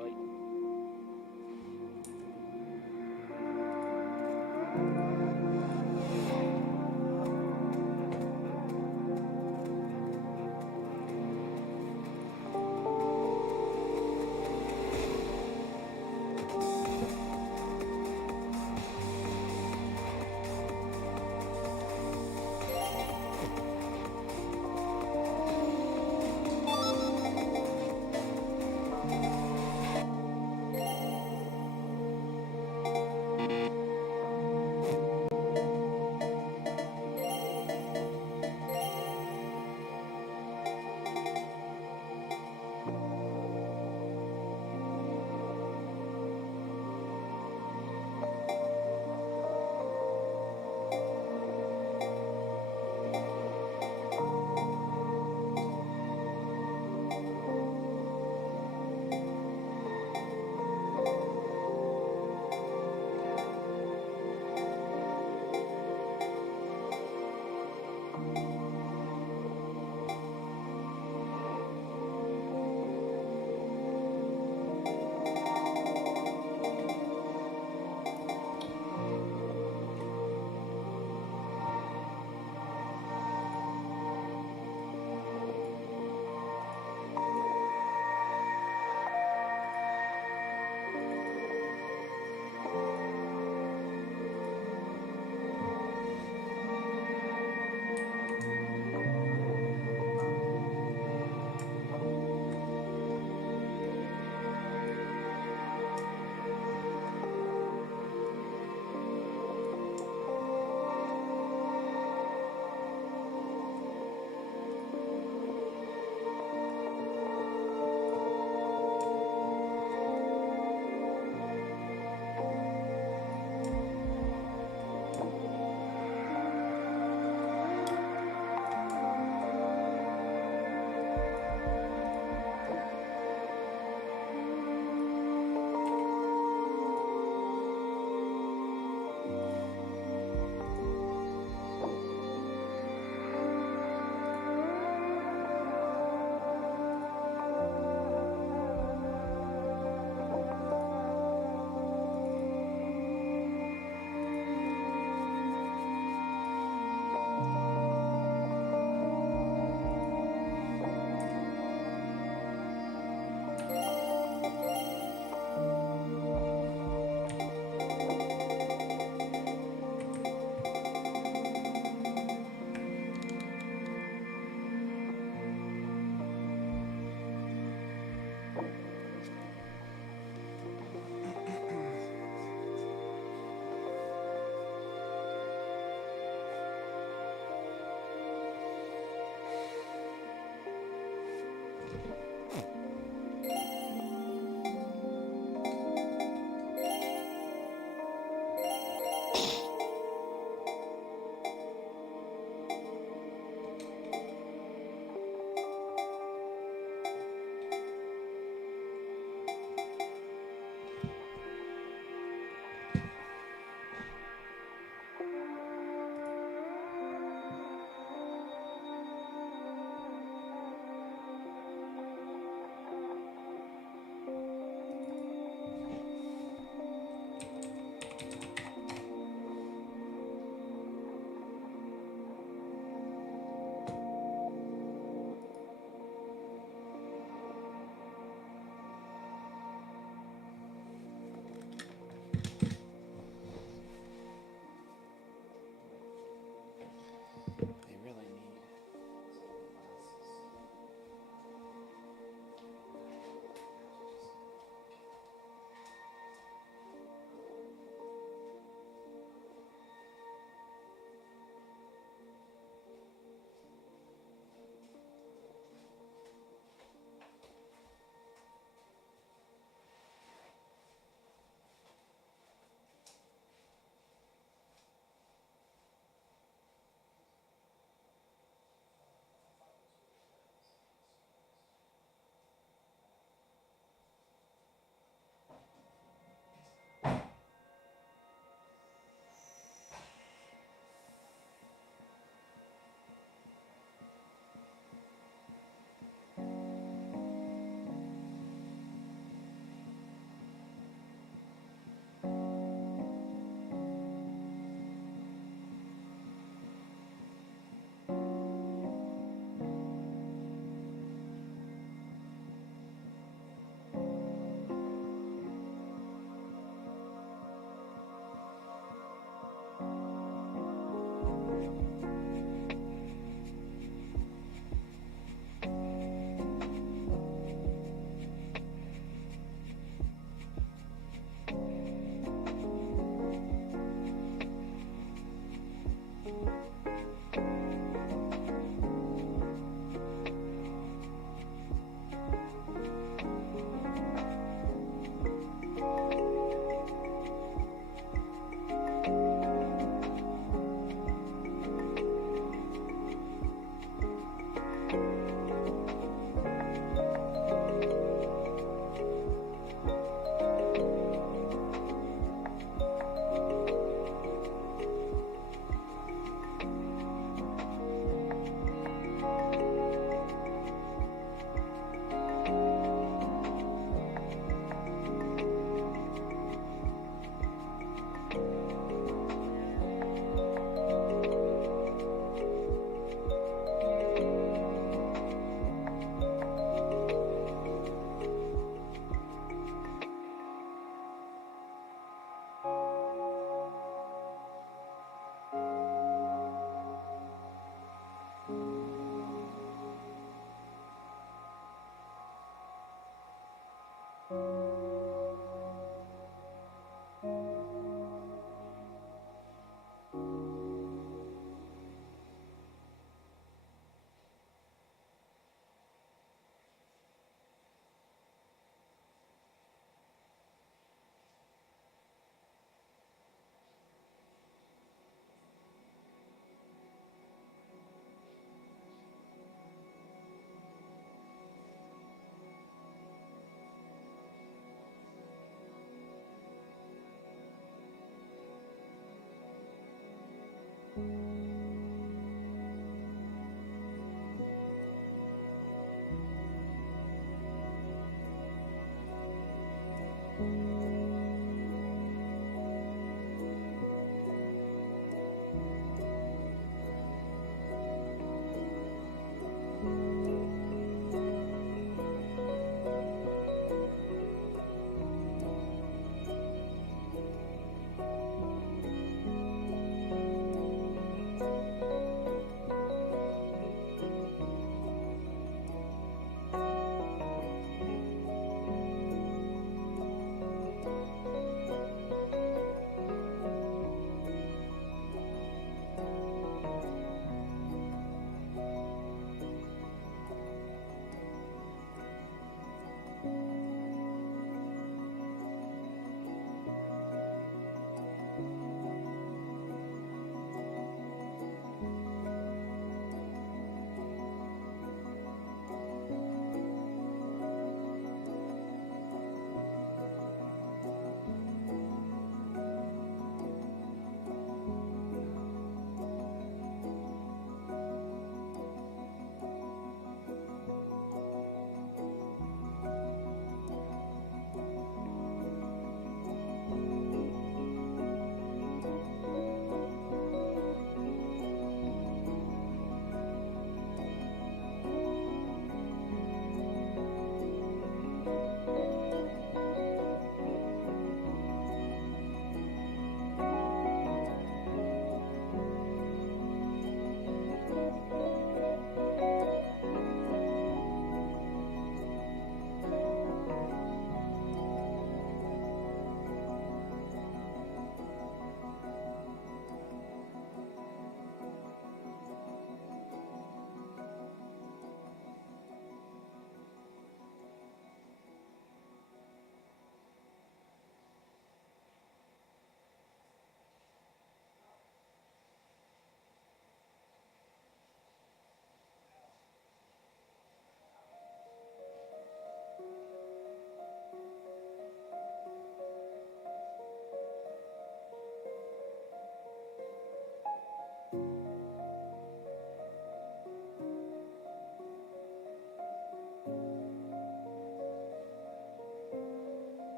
Bye.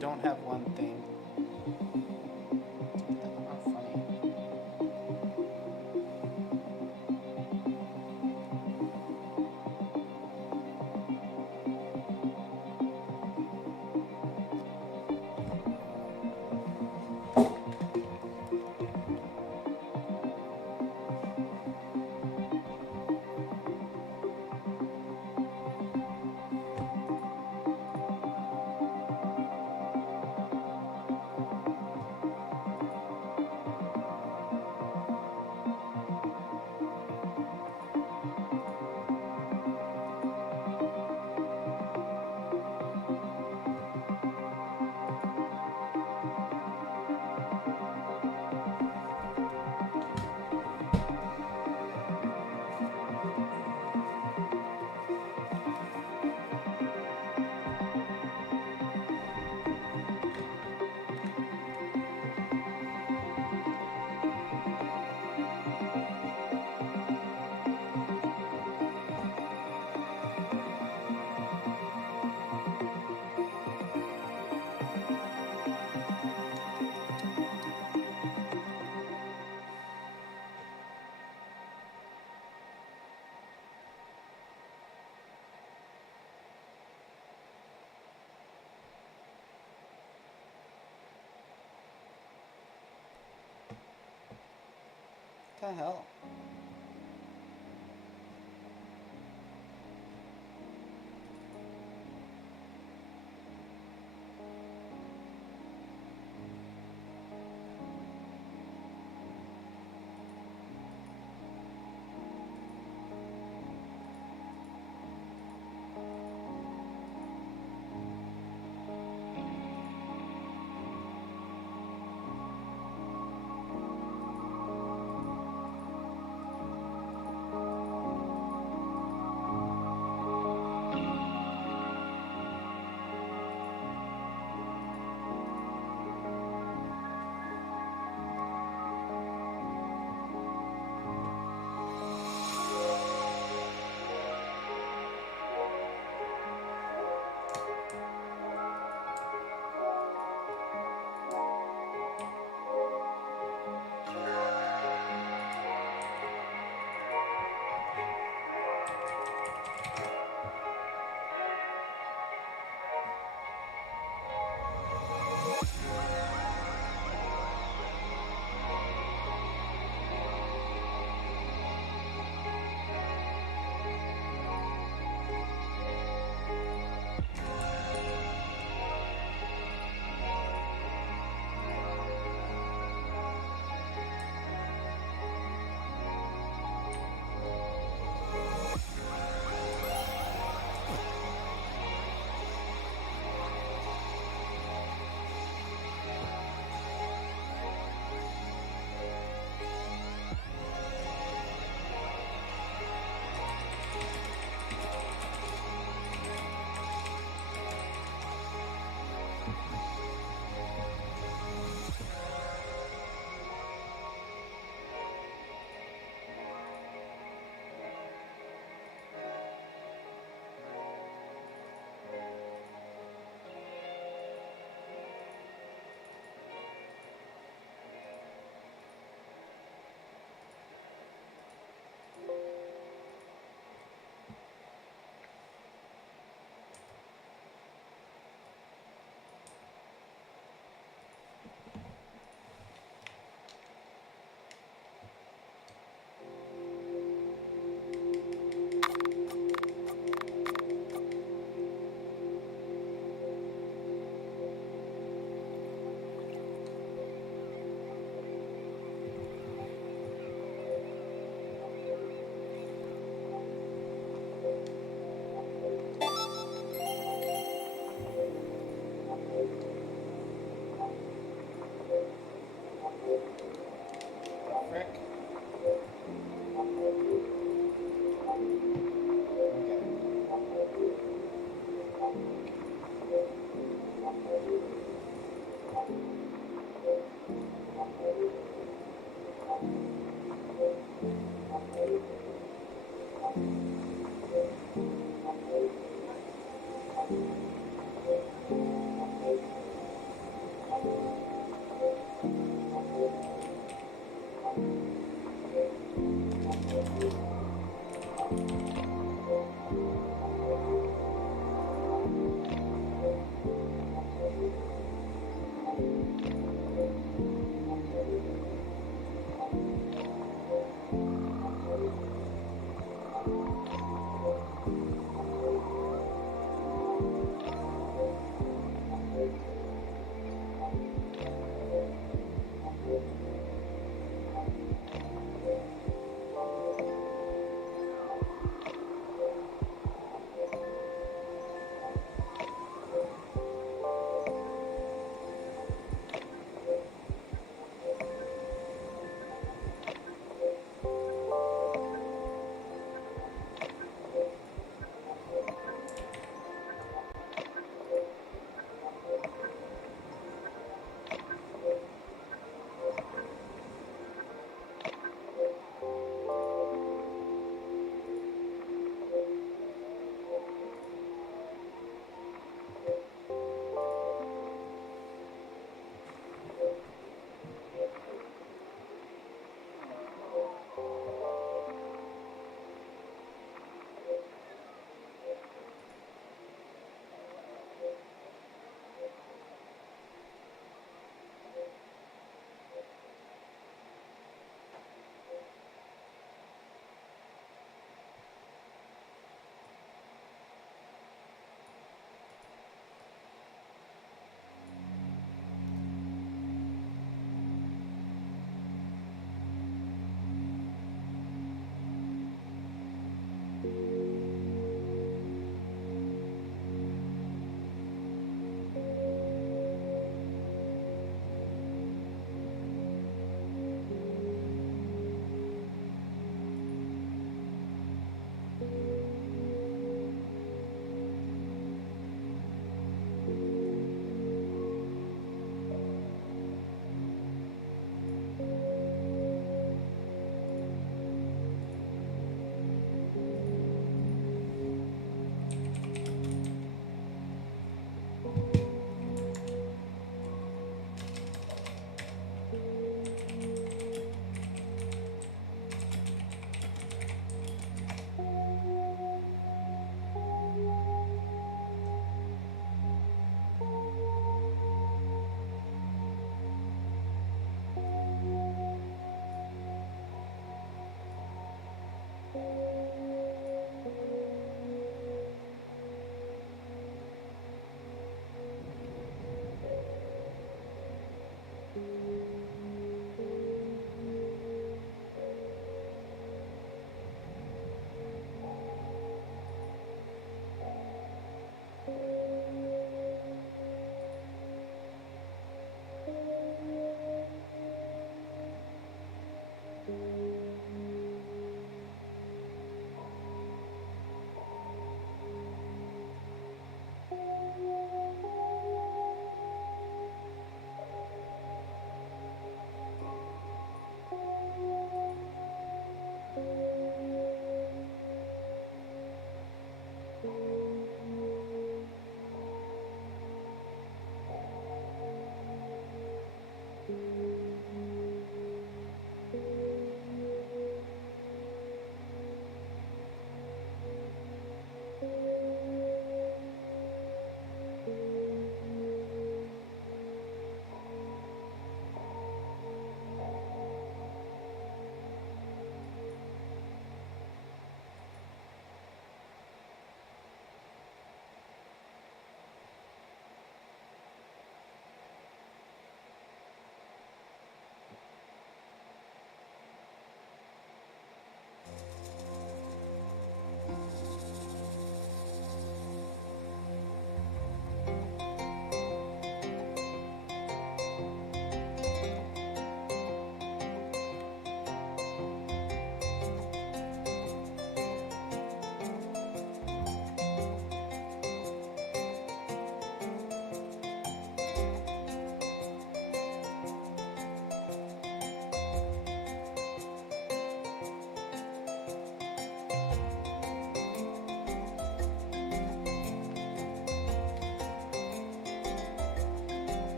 Don't have one thing. How funny. What the hell?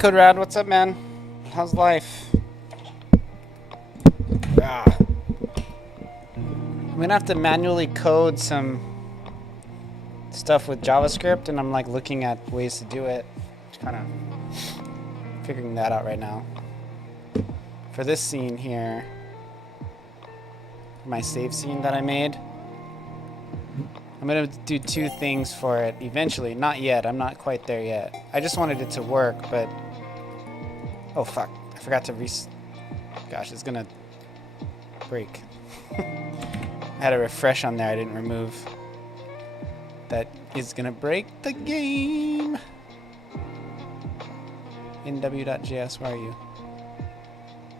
Code Rad, what's up, man? How's life? Ah. I'm gonna have to manually code some stuff with JavaScript, and I'm like looking at ways to do it. Just kind of figuring that out right now. For this scene here, my save scene that I made, I'm gonna do two things for it eventually. Not yet, I'm not quite there yet. I just wanted it to work, but oh fuck, I forgot to gosh, it's gonna break. I had a refresh on there I didn't remove. That is gonna break the game. nw.js, where are you?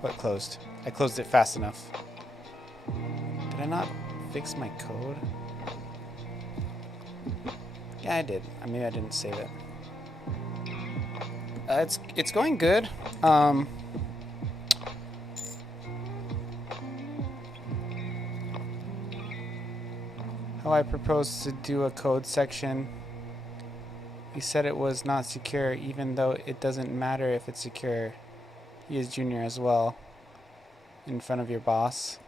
What closed? I closed it fast enough. Did I not fix my code? Yeah, I did. Maybe I didn't save it. It's going good. How I proposed to do a code section. He said it was not secure, even though it doesn't matter if it's secure. He is junior as well. In front of your boss.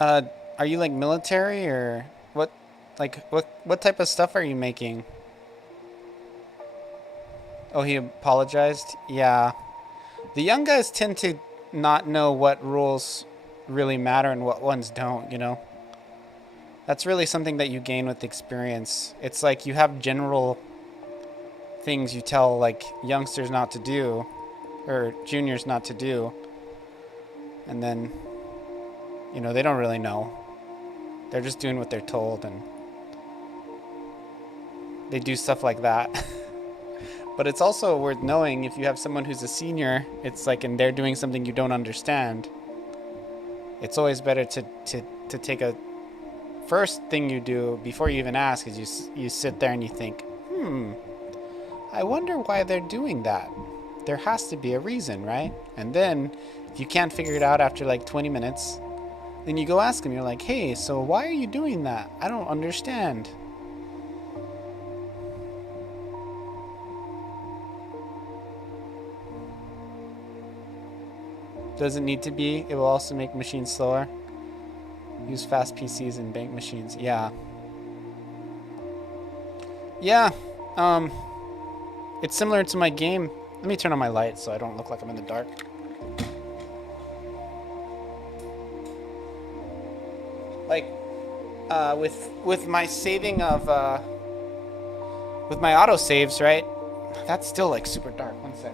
Are you like military or what? Like what type of stuff are you making? Oh, he apologized? Yeah. The young guys tend to not know what rules really matter and what ones don't, you know? That's really something that you gain with experience. It's like you have general things you tell like youngsters not to do or juniors not to do. And then, you know, they don't really know. They're just doing what they're told and they do stuff like that. But it's also worth knowing if you have someone who's a senior, it's like, and they're doing something you don't understand. It's always better to take a first thing you do before you even ask is you sit there and you think, I wonder why they're doing that. There has to be a reason, right? And then if you can't figure it out after like 20 minutes, then you go ask them. You're like, hey, so why are you doing that? I don't understand. Doesn't need to be. It will also make machines slower. Use fast PCs and bank machines. Yeah. Yeah. It's similar to my game. Let me turn on my light so I don't look like I'm in the dark. Like, with my saving of, with my auto saves, right? That's still like super dark. One sec.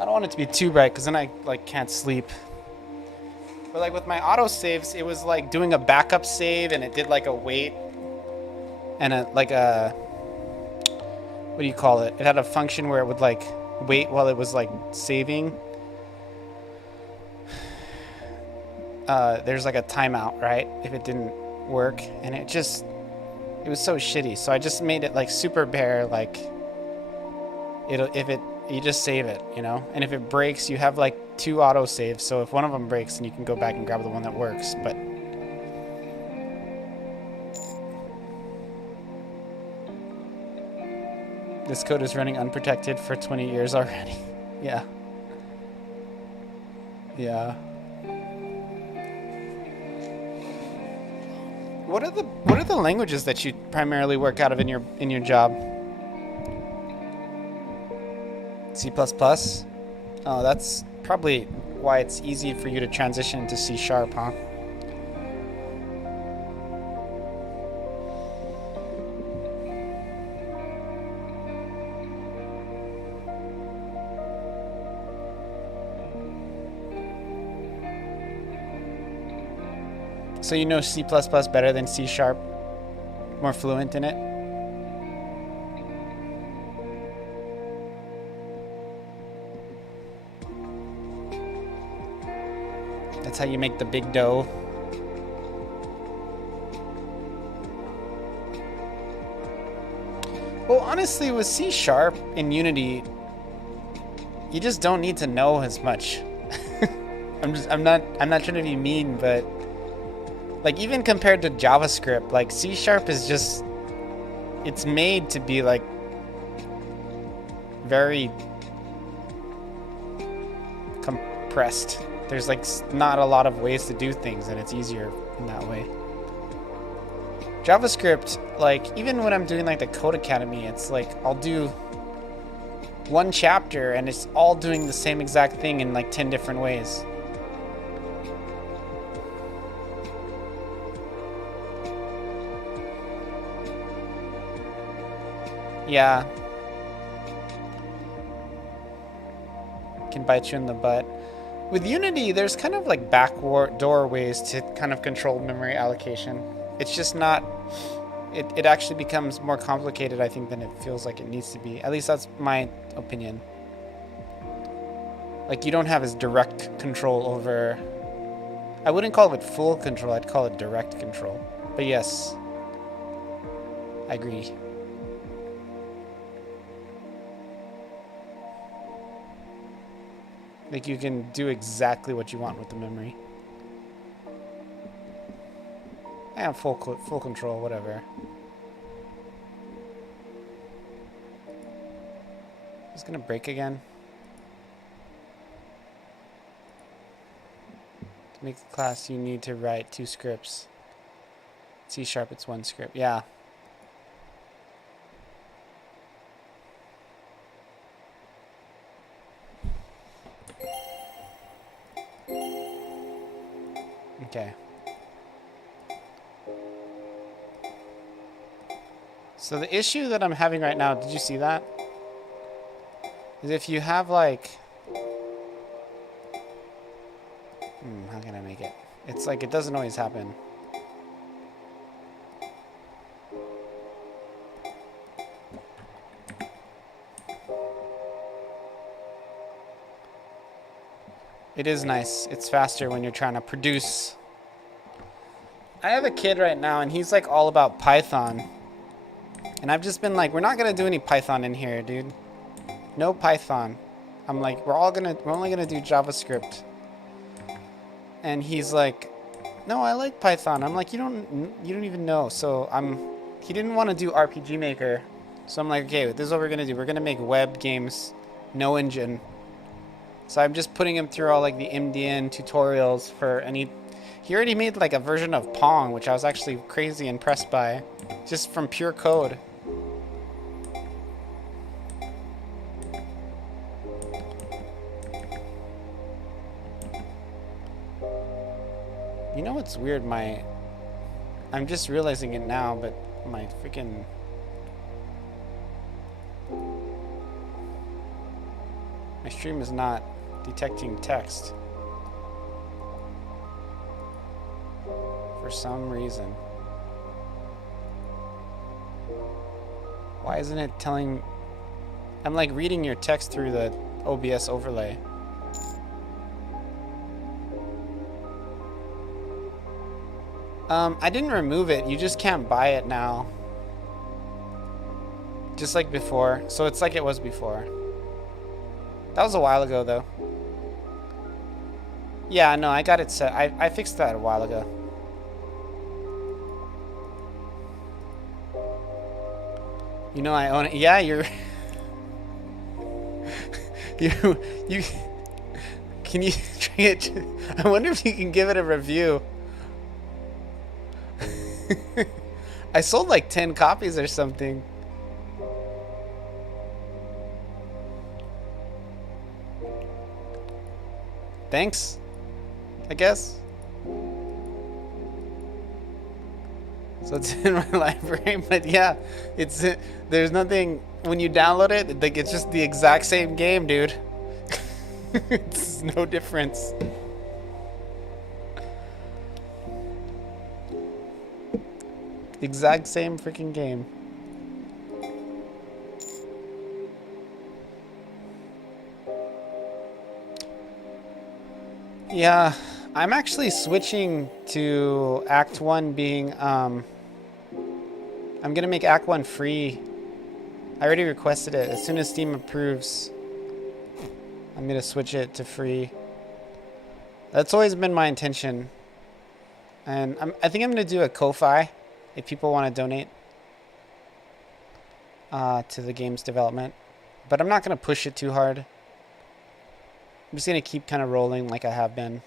I don't want it to be too bright because then I like can't sleep. But like with my auto saves, it was like doing a backup save and it did like a wait and what do you call it? It had a function where it would like wait while it was like saving. There's like a timeout, right? If it didn't work, and it was so shitty. So I just made it like super bare, like you just save it, you know? And if it breaks, you have like 2 auto saves. So if one of them breaks, then you can go back and grab the one that works. But this code is running unprotected for 20 years already. Yeah. Yeah. What are the languages that you primarily work out of in your job? C++? Oh, that's probably why it's easy for you to transition to C#, huh? So you know C++ better than C#? More fluent in it? That's how you make the big dough. So honestly, with C# in Unity, you just don't need to know as much. I'm not trying to be mean, but like even compared to JavaScript, like C# is just, it's made to be like very compressed. There's like not a lot of ways to do things, and it's easier in that way. JavaScript, like even when I'm doing like the Code Academy, it's like I'll do one chapter and it's all doing the same exact thing in like 10 different ways. Yeah. Can bite you in the butt. With Unity, there's kind of like backdoor ways to kind of control memory allocation. It's just not, it actually becomes more complicated, I think, than it feels like it needs to be. At least that's my opinion. Like you don't have as direct control over, I wouldn't call it full control, I'd call it direct control. But yes, I agree. Like you can do exactly what you want with the memory. I have full control, whatever. It's gonna break again. To make the class, you need to write 2 scripts. C#, it's 1 script. Yeah. Okay. So the issue that I'm having right now, did you see that? Is if you have like, how can I make it? It's like it doesn't always happen. It is nice. It's faster when you're trying to produce. I have a kid right now and he's like all about Python. And I've just been like, we're not gonna do any Python in here, dude. No Python. I'm like, we're only gonna do JavaScript. And he's like, no, I like Python. I'm like, you don't even know. So he didn't want to do RPG Maker. So I'm like, okay, this is what we're gonna do. We're gonna make web games, no engine. So I'm just putting him through all like the MDN tutorials for, and he already made like a version of Pong, which I was actually crazy impressed by, just from pure code. You know what's weird? I'm just realizing it now, but my freaking, my stream is not detecting text for some reason. Why isn't it telling? I'm like reading your text through the OBS overlay. I didn't remove it. You just can't buy it now. Just like before. So it's like it was before. That was a while ago, though. Yeah, no, I got it set. I fixed that a while ago. You know I own it. Yeah, you're... you... Can you try it? I wonder if you can give it a review. I sold like 10 copies or something. Thanks, I guess. So it's in my library, but yeah, it's there's nothing when you download it. Like it's just the exact same game, dude. It's no difference. Exact same freaking game. Yeah, I'm actually switching to Act 1 being, I'm gonna make Act 1 free I already requested it. As soon as Steam approves, I'm going to switch it to free. That's always been my intention. And I think I'm going to do a Ko-Fi if people want to donate to the game's development. But I'm not going to push it too hard. I'm just going to keep kind of rolling like I have been.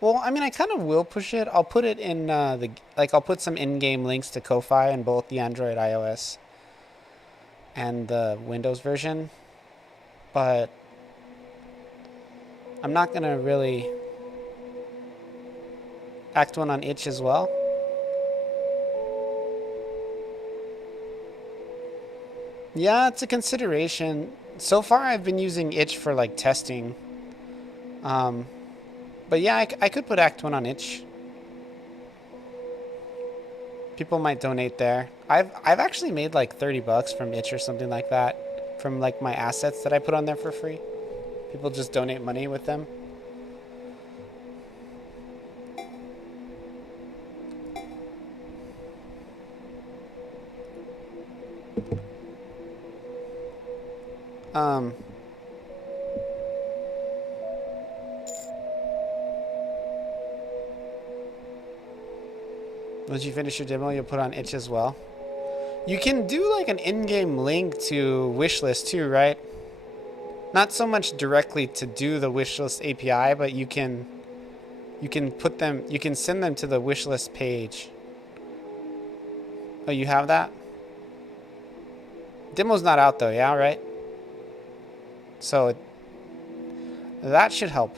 Well, I mean, I kind of will push it. I'll put it in I'll put some in-game links to Ko-Fi in both the Android, iOS, and the Windows version. But I'm not going to really act one on itch as well. Yeah, it's a consideration. So far, I've been using itch for like testing. But yeah, I could put Act 1 on itch. People might donate there. I've actually made like $30 from itch or something like that, from like my assets that I put on there for free. People just donate money with them. Once you finish your demo, you'll put on itch as well. You can do like an in-game link to wishlist too, right? Not so much directly to do the wishlist API, but you can put them, you can send them to the wishlist page. Oh, you have that? Demo's not out though, yeah, right? So that should help.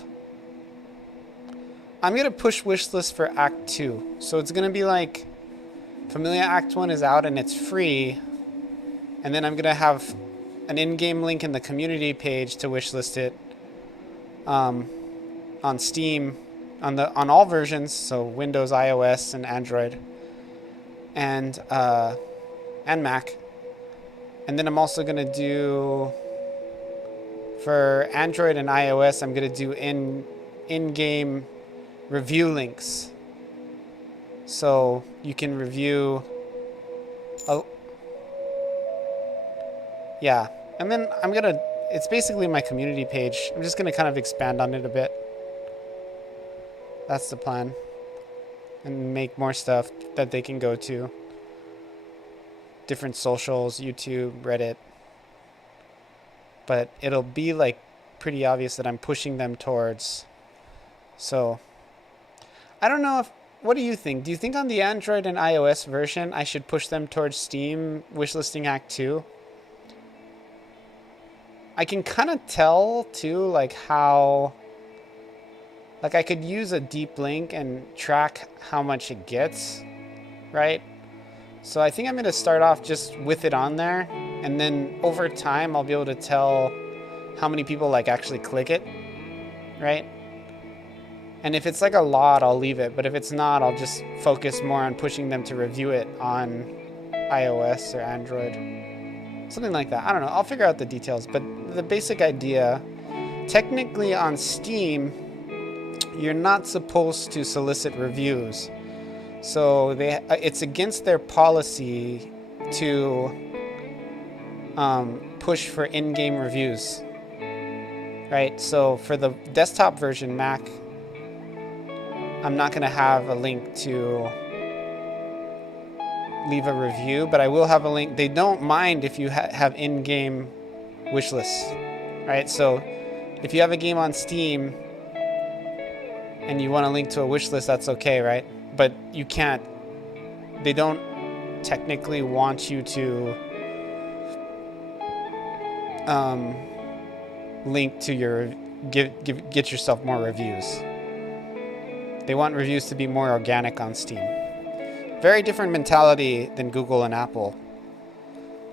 I'm going to push wishlist for Act 2. So it's going to be like Familia Act 1 is out and it's free. And then I'm going to have an in-game link in the community page to wishlist it on Steam, on all versions, so Windows, iOS, and Android, and Mac. And then I'm also going to do, for Android and iOS, I'm going to do in-game review links. So you can review. Yeah. And then it's basically my community page. I'm just going to kind of expand on it a bit. That's the plan. And make more stuff that they can go to. Different socials, YouTube, Reddit. But it'll be like pretty obvious that I'm pushing them towards. So I don't know what do you think? Do you think on the Android and iOS version I should push them towards Steam wishlisting Act 2? I can kind of tell too, like how, like I could use a deep link and track how much it gets, right? So I think I'm going to start off just with it on there, and then over time I'll be able to tell how many people like actually click it, right? And if it's like a lot, I'll leave it. But if it's not, I'll just focus more on pushing them to review it on iOS or Android. Something like that. I don't know. I'll figure out the details. But the basic idea, technically on Steam, you're not supposed to solicit reviews. So it's against their policy to push for in-game reviews. Right? So for the desktop version, Mac, I'm not going to have a link to leave a review, but I will have a link. They don't mind if you have in-game wish lists, right? So if you have a game on Steam and you want to link to a wish list, that's okay, right? But you can't, they don't technically want you to link to your, get yourself more reviews. They want reviews to be more organic on Steam. Very different mentality than Google and Apple.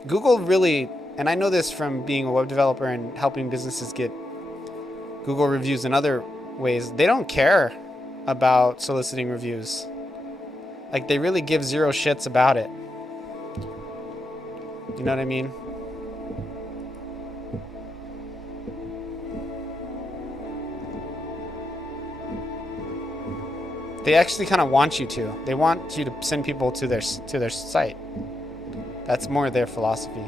Google really, and I know this from being a web developer and helping businesses get Google reviews in other ways, they don't care about soliciting reviews. Like, they really give zero shits about it. You know what I mean? They actually kind of want you to. They want you to send people to their site. That's more their philosophy.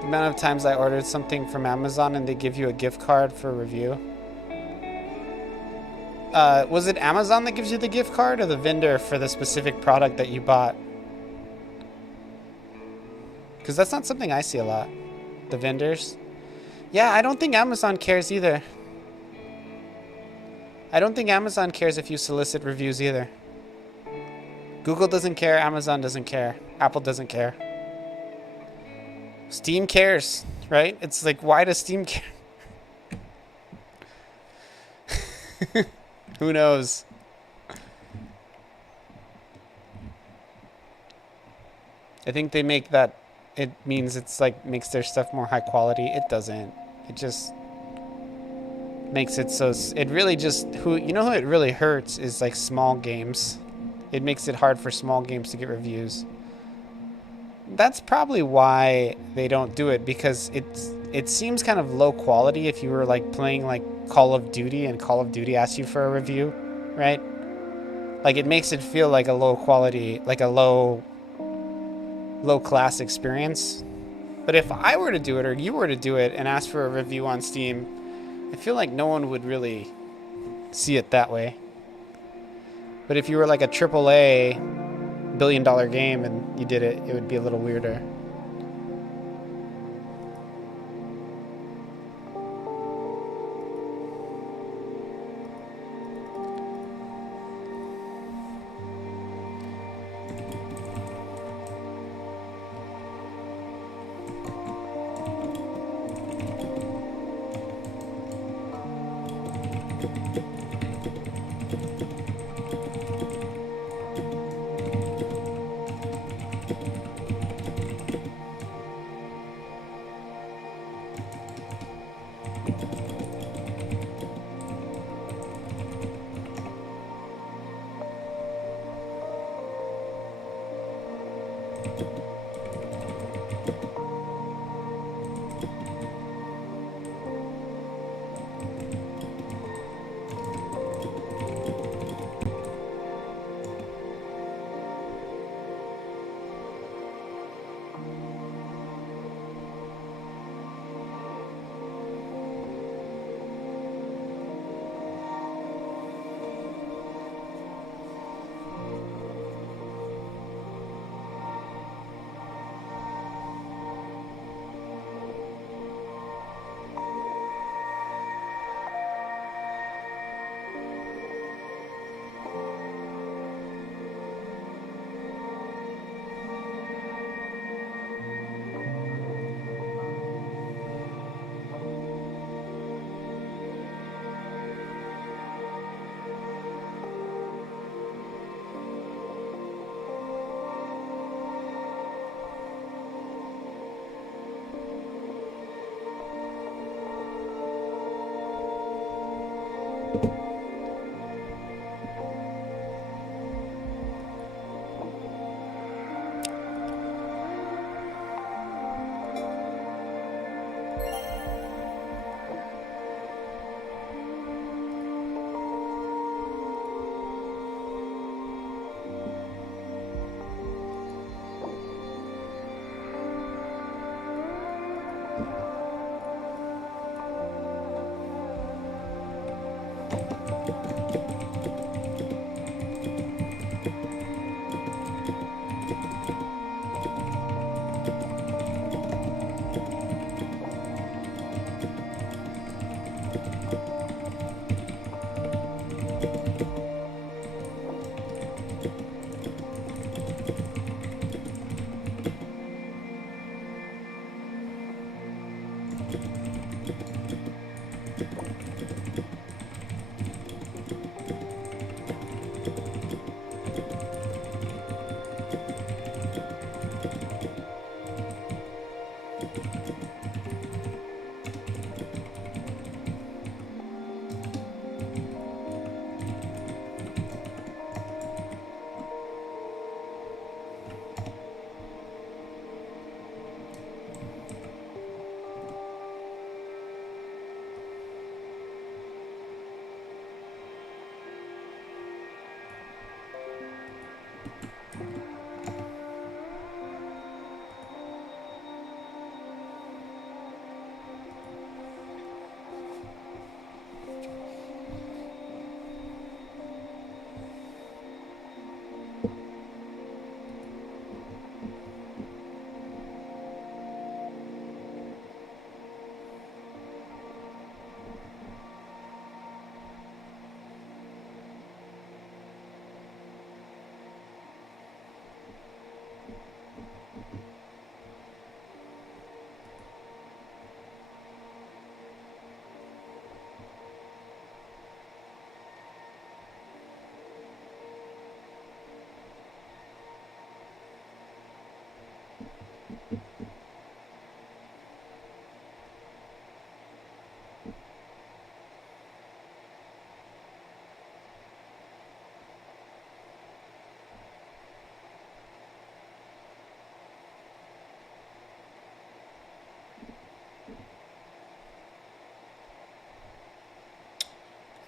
The amount of times I ordered something from Amazon and they give you a gift card for review. Was it Amazon that gives you the gift card or the vendor for the specific product that you bought? Because that's not something I see a lot. The vendors. Yeah, I don't think Amazon cares either. I don't think Amazon cares if you solicit reviews either. Google doesn't care. Amazon doesn't care. Apple doesn't care. Steam cares, right? It's like, why does Steam care? Who knows? I think they make that, it means it's like, makes their stuff more high quality. It doesn't. It just makes it so, it really just, who it really hurts is like small games. It makes it hard for small games to get reviews. That's probably why they don't do it, because it seems kind of low quality if you were like playing like Call of Duty and Call of Duty asks you for a review, right? Like it makes it feel like a low quality, like a low class experience. But if I were to do it or you were to do it and ask for a review on Steam, I feel like no one would really see it that way. But if you were like a AAA billion-dollar game and you did it, it would be a little weirder.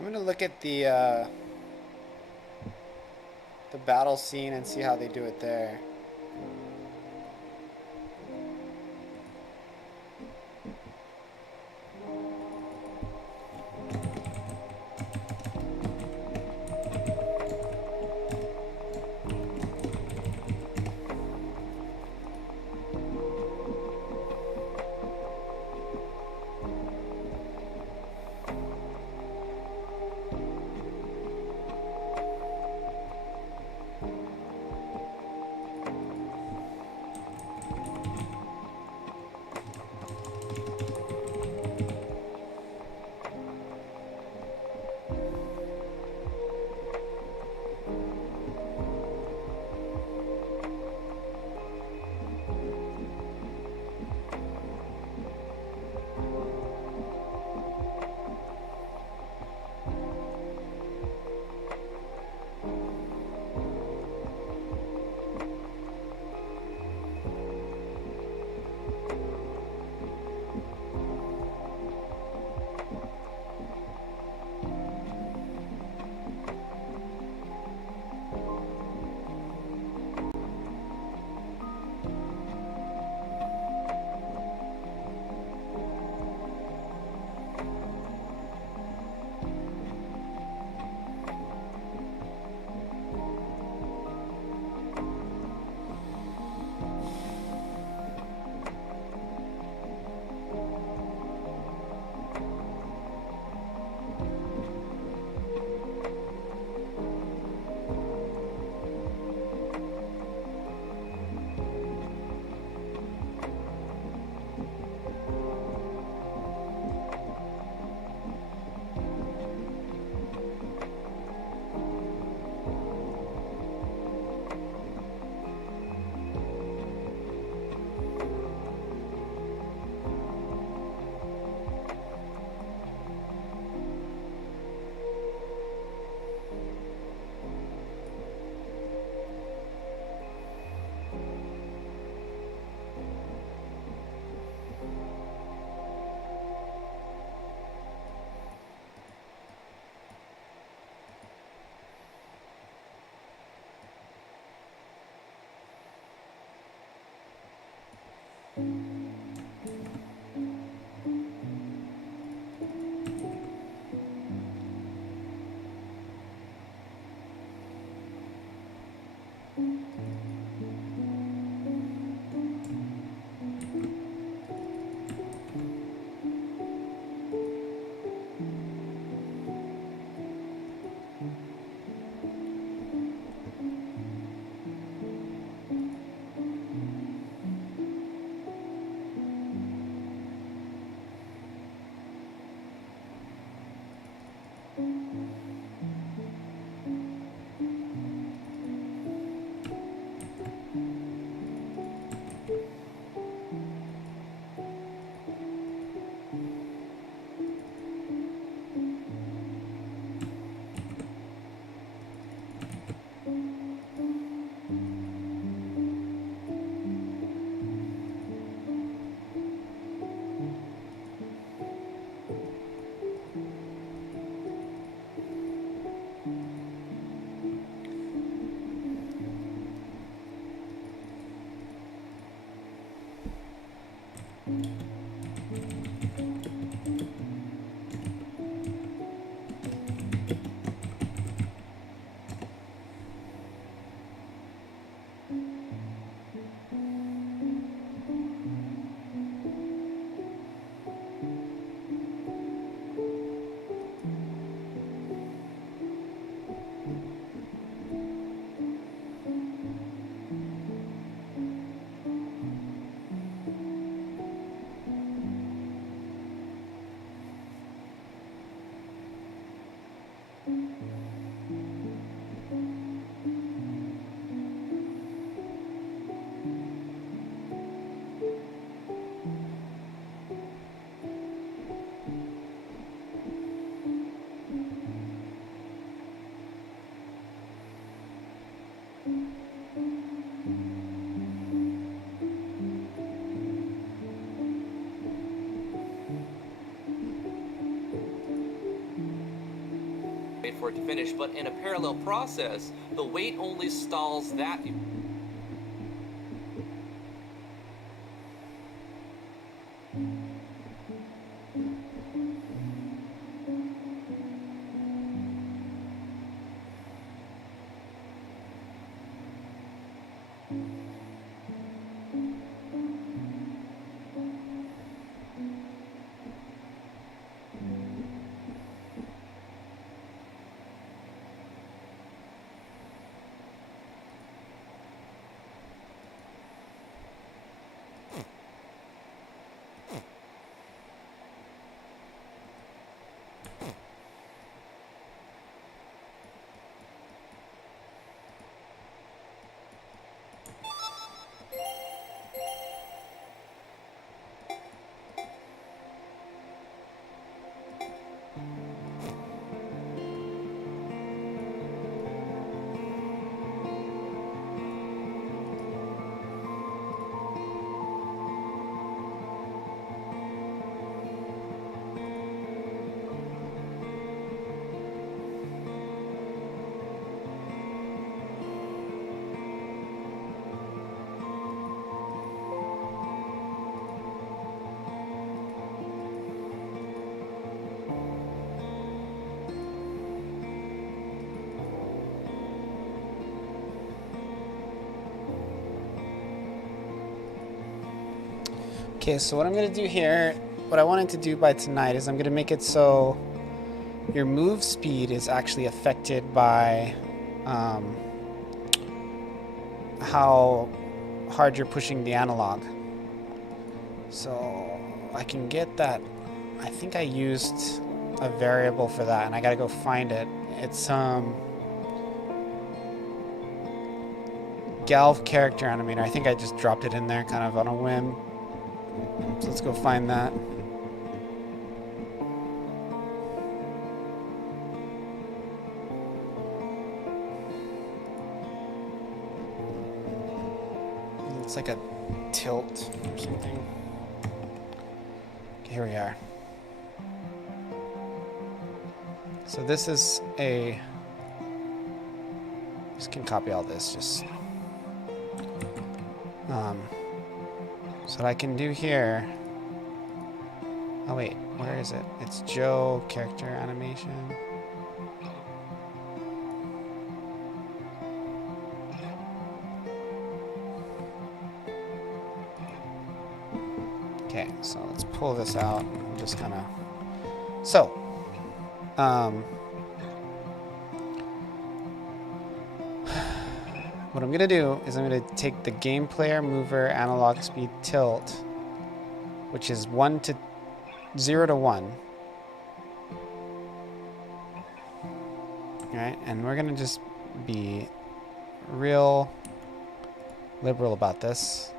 I'm gonna look at the battle scene and see how they do it there. for it to finish, but in a parallel process, the weight only stalls that. Okay, so what I'm going to do here, what I wanted to do by tonight is I'm going to make it so your move speed is actually affected by how hard you're pushing the analog. So I can get that. I think I used a variable for that, and I got to go find it. It's Galv character animator. I think I just dropped it in there kind of on a whim. So let's go find that. It's like a tilt or something. Okay, here we are. So this is a... Just can copy all this, just... So what I can do here... Oh wait, where is it? It's Joe character animation. Okay, so let's pull this out and just kind of... So, what I'm going to do is I'm going to take the game player mover analog speed tilt, which is 0 to 1. Alright, and we're going to just be real liberal about this.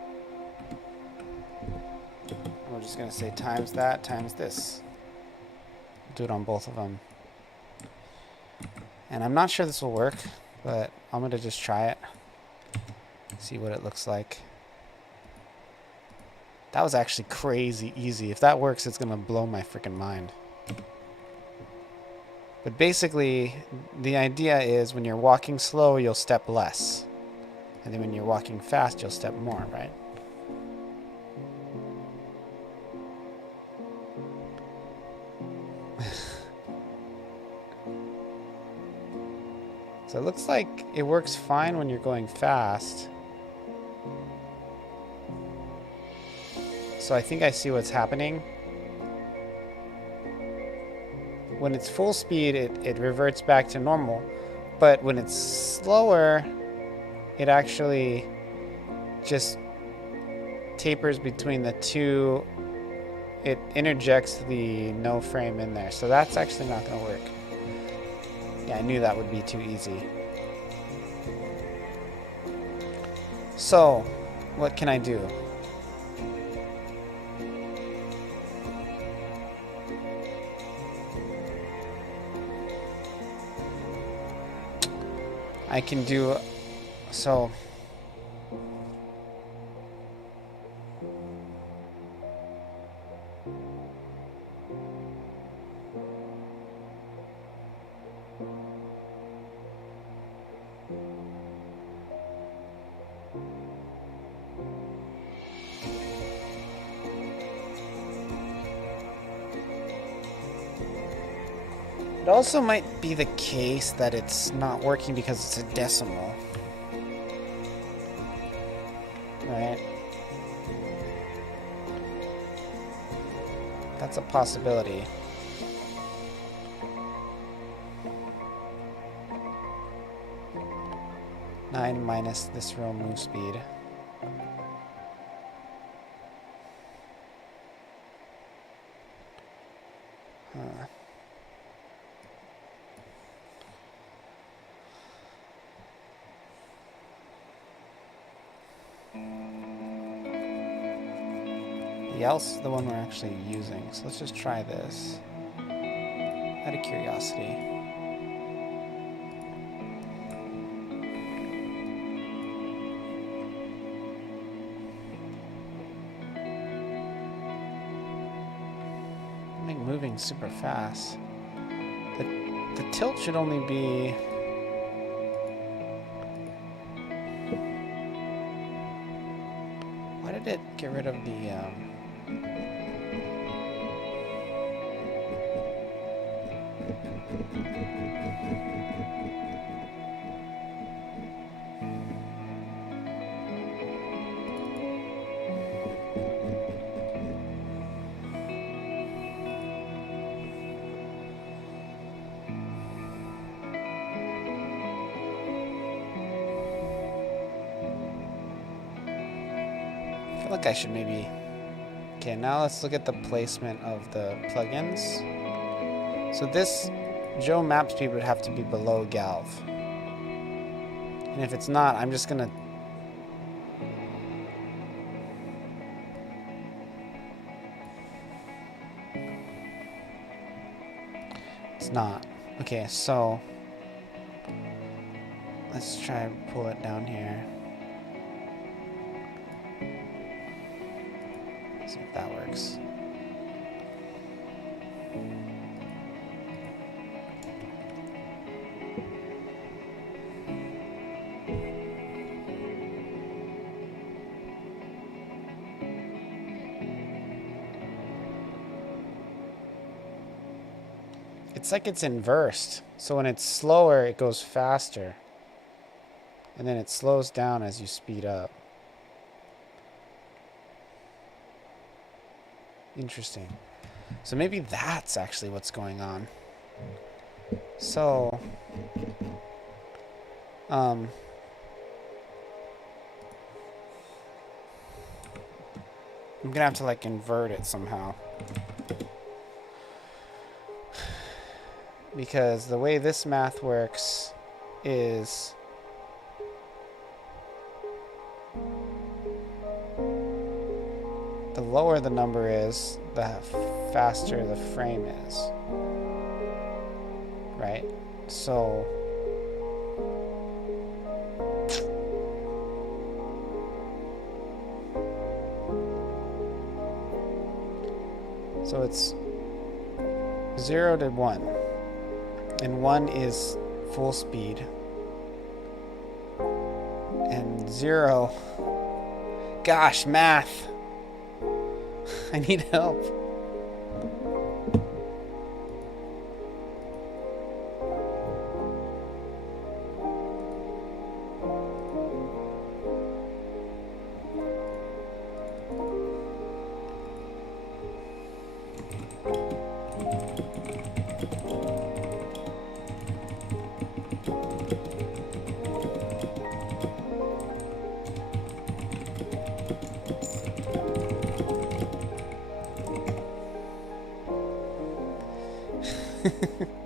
We're just going to say times that times this. Do it on both of them. And I'm not sure this will work, but I'm going to just try it. See what it looks like. That was actually crazy easy. If that works, it's going to blow my freaking mind. But basically, the idea is when you're walking slow, you'll step less. And then when you're walking fast, you'll step more, right? So it looks like it works fine when you're going fast. So I think I see what's happening. When it's full speed, it reverts back to normal. But when it's slower, it actually just tapers between the two. It interjects the no frame in there. So that's actually not going to work. Yeah, I knew that would be too easy. So, what can I do? I can do... So... also might be the case that it's not working because it's a decimal. Right? That's a possibility. Nine minus this row move speed. Huh. The else is the one we're actually using, so let's just try this out of curiosity. I'm like moving super fast. The tilt should only be... Why did it get rid of the I feel like I should maybe... Okay, now let's look at the placement of the plugins. So this Joe map speed would have to be below Galv. And if it's not, I'm just gonna... It's not. Okay, so... Let's try and pull it down here. See if that works. It's like it's inversed. So when it's slower, it goes faster. And then it slows down as you speed up. Interesting. So maybe that's actually what's going on. So, I'm gonna have to like invert it somehow. Because the way this math works is the lower the number is, the faster the frame is. Right? So it's 0 to 1. And 1 is full speed. And 0... Gosh, math! I need help.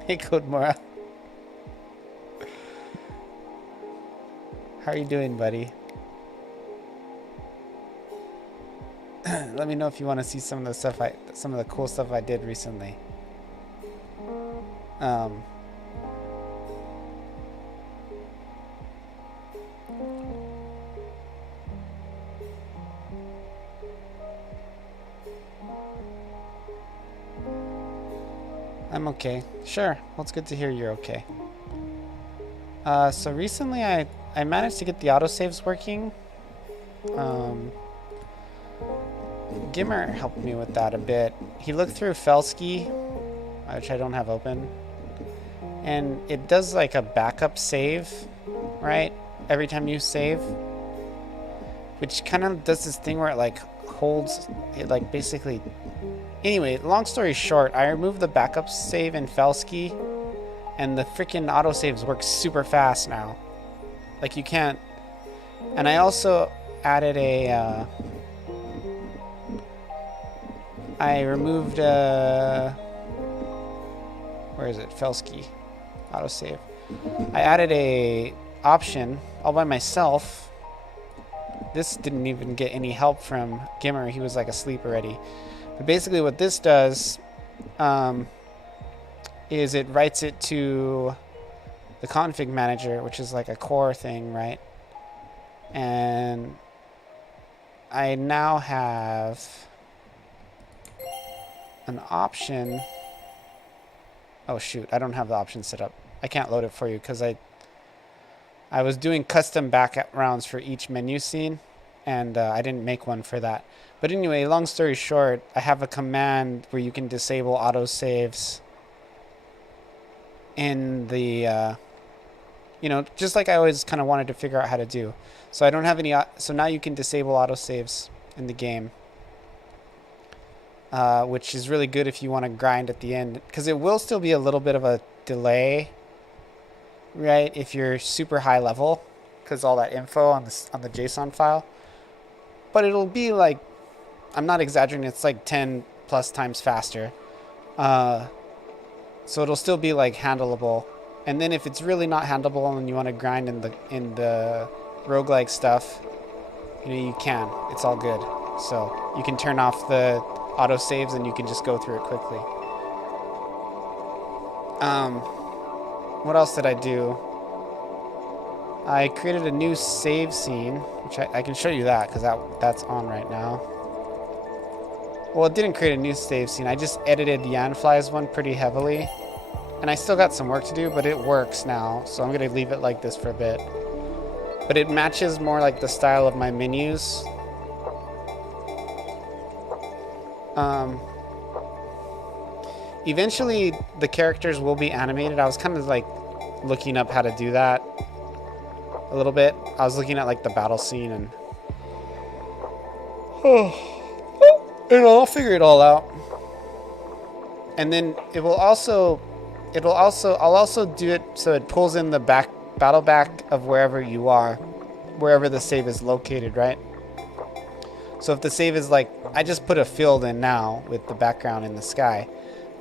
Hey, Code Mora. How are you doing, buddy? Let me know if you want to see some of the stuff some of the cool stuff I did recently. I'm okay. Sure. Well, it's good to hear you're okay. So recently I managed to get the autosaves working. Gimmer helped me with that a bit. He looked through Felsky, which I don't have open. and it does like a backup save, right? Every time you save, which kind of does this thing where it like holds it, like basically. Anyway, long story short, I removed the backup save in Felski, and the freaking autosaves work super fast now. Like you can't. And I also added a. I removed. Where is it? Felski, autosave. I added a option all by myself. This didn't even get any help from Gimmer. He was like asleep already. But basically, what this does is it writes it to the config manager, which is like a core thing, right? And I now have an option. Oh shoot, I don't have the option set up. I can't load it for you because I was doing custom backgrounds for each menu scene, and I didn't make one for that. But anyway, long story short, I have a command where you can disable autosaves in the, just like I always kind of wanted to figure out how to do. So I don't have any, so now you can disable autosaves in the game, which is really good if you want to grind at the end, because it will still be a little bit of a delay, right, if you're super high level, because all that info on the JSON file. But it'll be like, I'm not exaggerating, it's like 10 plus times faster. So it'll still be like handleable. And then if it's really not handleable and you want to grind in the roguelike stuff, you can. It's all good. So you can turn off the auto saves and you can just go through it quickly. What else did I do? I created a new save scene, which I can show you that because that's on right now. Well, it didn't create a new save scene. I just edited the Yanflies one pretty heavily. And I still got some work to do, but it works now. So I'm going to leave it like this for a bit. But it matches more like the style of my menus. Eventually, the characters will be animated. I was kind of like looking up how to do that a little bit. I was looking at like the battle scene and I'll figure it all out. And then I'll also do it so it pulls in the battle back of wherever you are, wherever the save is located, right? So if the save is like, I just put a field in now with the background in the sky.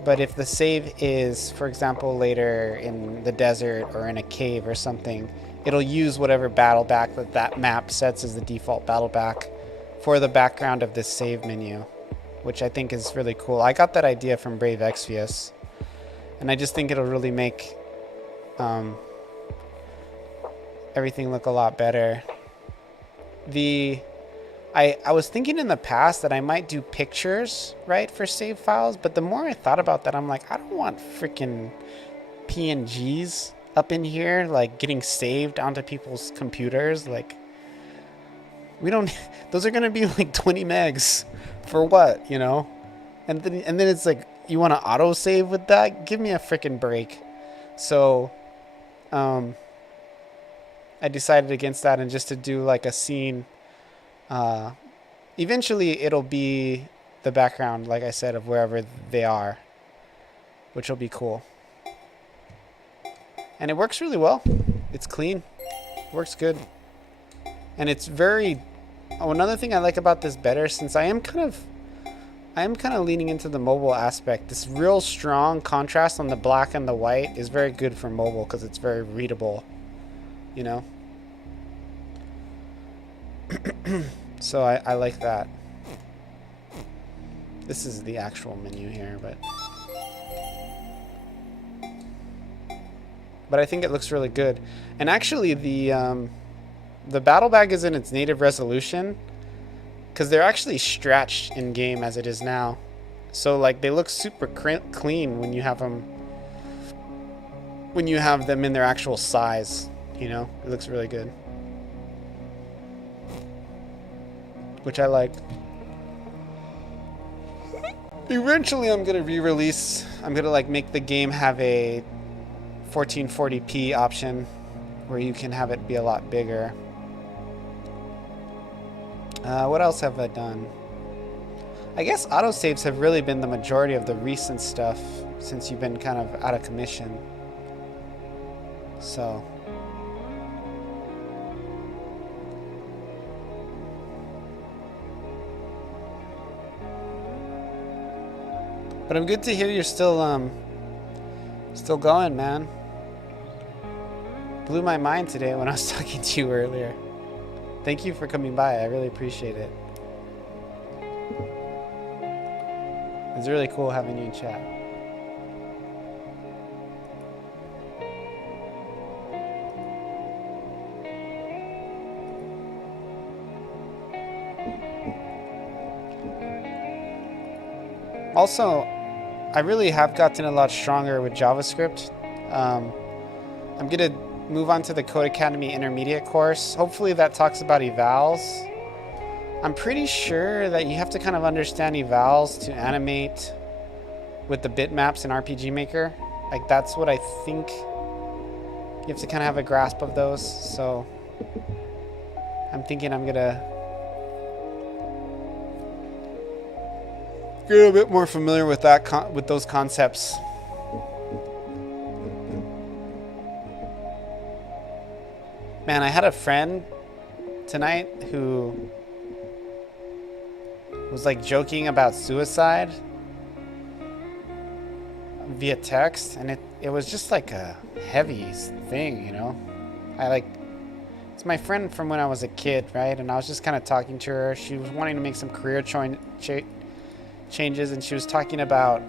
But if the save is, for example, later in the desert or in a cave or something, it'll use whatever battle back that map sets as the default battle back for the background of this save menu, which I think is really cool. I got that idea from Brave Exvius, and I just think it'll really make everything look a lot better. I was thinking in the past that I might do pictures, right, for save files, but the more I thought about that, I'm like, I don't want freaking PNGs up in here, like getting saved onto people's computers. Like, we don't, those are going to be like 20 megs for what, And then it's like, you want to auto save with that? Give me a freaking break. So, I decided against that and just to do like a scene. Eventually it'll be the background, like I said, of wherever they are, which will be cool. And it works really well. It's clean. It works good. And it's very... another thing I like about this better, since I am kind of leaning into the mobile aspect, this real strong contrast on the black and the white is very good for mobile because it's very readable, So I like that. This is the actual menu here, but I think it looks really good. And actually, the battle bag is in its native resolution because they're actually stretched in game as it is now. So like they look super clean when you have them in their actual size. It looks really good. Which I like. Eventually I'm going to re-release. I'm going to like make the game have a 1440p option where you can have it be a lot bigger. What else have I done? I guess autosaves have really been the majority of the recent stuff since you've been kind of out of commission. So. But I'm good to hear you're still going, man. Blew my mind today when I was talking to you earlier. Thank you for coming by. I really appreciate it. It's really cool having you in chat. Also, I really have gotten a lot stronger with JavaScript. I'm going to move on to the Code Academy Intermediate course. Hopefully that talks about evals. I'm pretty sure that you have to kind of understand evals to animate with the bitmaps in RPG Maker. Like, that's what I think. You have to kind of have a grasp of those. So I'm thinking I'm going to get a bit more familiar with that with those concepts. Man, I had a friend tonight who was like joking about suicide via text, and it was just like a heavy thing, you know. It's my friend from when I was a kid, right? And I was just kind of talking to her. She was wanting to make some career changes, and she was talking about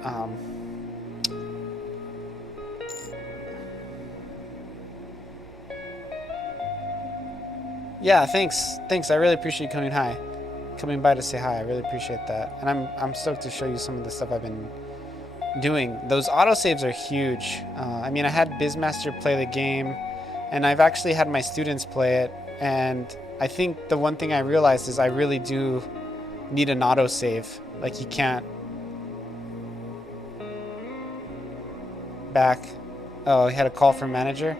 yeah, thanks. I really appreciate you coming by to say hi. I really appreciate that, and I'm stoked to show you some of the stuff I've been doing. Those autosaves are huge. I mean, I had Bizmaster play the game, and I've actually had my students play it, and I think the one thing I realized is I really do need an autosave. Like, you can't back. Oh, he had a call from manager.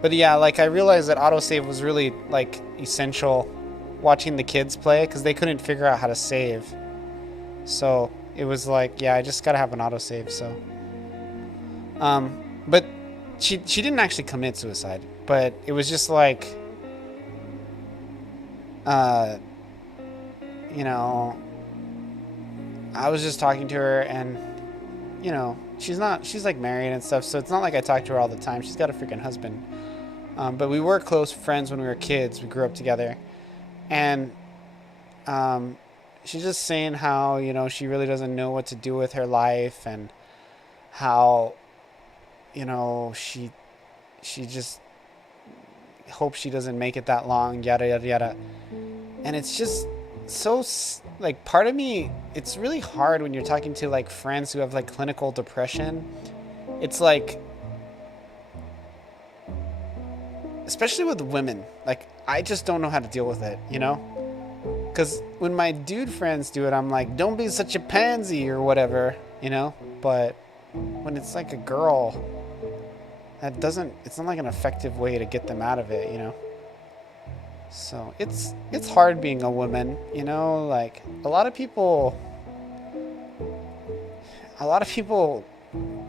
But yeah, like, I realized that autosave was really like essential watching the kids play, because they couldn't figure out how to save. So it was like, yeah, I just gotta have an autosave. So but she didn't actually commit suicide, but it was just like, you know, I was just talking to her, and you know, she's like married and stuff, so it's not like I talk to her all the time. She's got a freaking husband. But we were close friends when we were kids. We grew up together. And she's just saying how, you know, she really doesn't know what to do with her life, and how, you know, she just hopes she doesn't make it that long, yada, yada, yada. And it's just so, like, part of me, it's really hard when you're talking to, like, friends who have, like, clinical depression. It's like, especially with women, like, I just don't know how to deal with it, you know? Because when my dude friends do it, I'm like, don't be such a pansy or whatever, you know? But when it's like a girl, it's not like an effective way to get them out of it, you know? So it's hard being a woman, you know? Like, a lot of people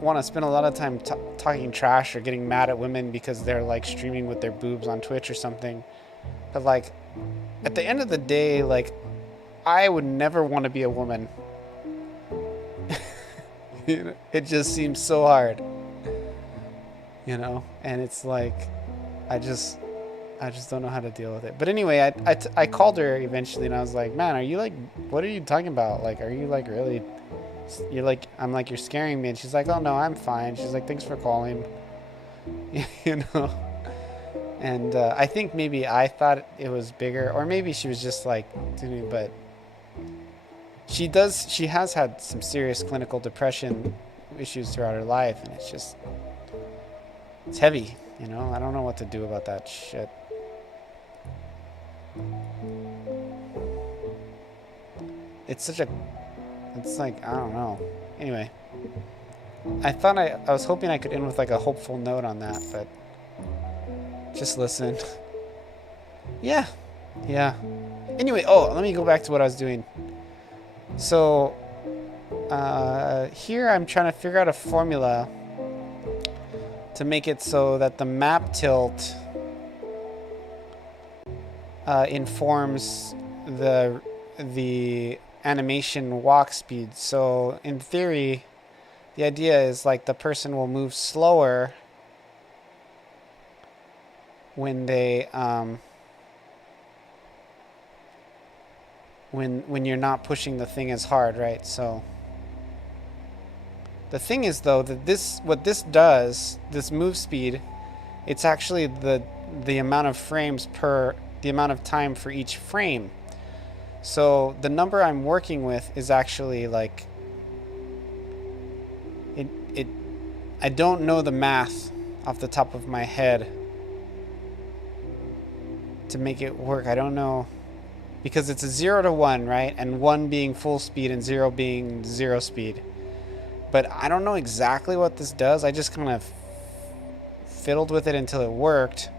want to spend a lot of time talking trash or getting mad at women because they're like streaming with their boobs on Twitch or something. But like, at the end of the day, like, I would never want to be a woman. You know? It just seems so hard, you know? And it's like, I just don't know how to deal with it. But anyway, I called her eventually, and I was like, man, are you like, what are you talking about? Like, are you like really, you're like, I'm like, you're scaring me. And she's like, oh no, I'm fine. She's like, thanks for calling. You know? And I think maybe I thought it was bigger, or maybe she was just like to me, but she has had some serious clinical depression issues throughout her life, and it's heavy, you know? I don't know what to do about that shit. It's like, I don't know. Anyway, I was hoping I could end with like a hopeful note on that, but just listen. Yeah. Yeah. Anyway, let me go back to what I was doing. So, here I'm trying to figure out a formula to make it so that the map tilt informs the animation walk speed. So in theory, the idea is like the person will move slower when they when you're not pushing the thing as hard, right? So the thing is though that what this does, this move speed, it's actually the amount of frames per the amount of time for each frame. So the number I'm working with is actually like it I don't know the math off the top of my head to make it work. I don't know, because it's a 0 to 1, right? And 1 being full speed and 0 being 0 speed. But I don't know exactly what this does. I just kind of fiddled with it until it worked.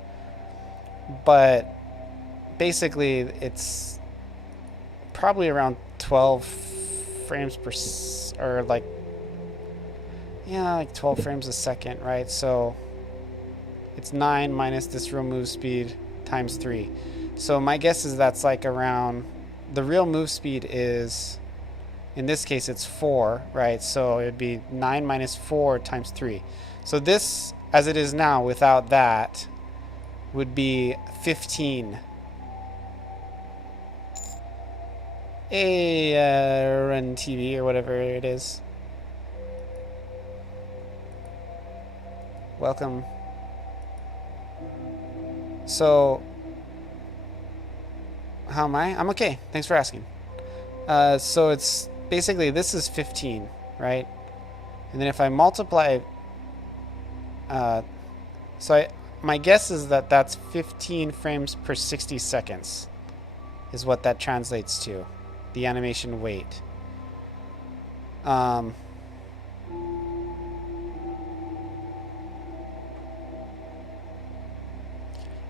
But basically, it's probably around 12 frames per or like 12 frames a second, right? So it's 9 minus this real move speed times 3. So my guess is that's like around, the real move speed is, in this case it's 4, right? So it'd be 9 minus 4 times 3. So this, as it is now without that, would be 15. Run TV or whatever it is. Welcome. So, how am I? I'm okay. Thanks for asking. So it's basically, this is 15, right? And then if I multiply, my guess is that that's 15 frames per 60 seconds is what that translates to, the animation wait.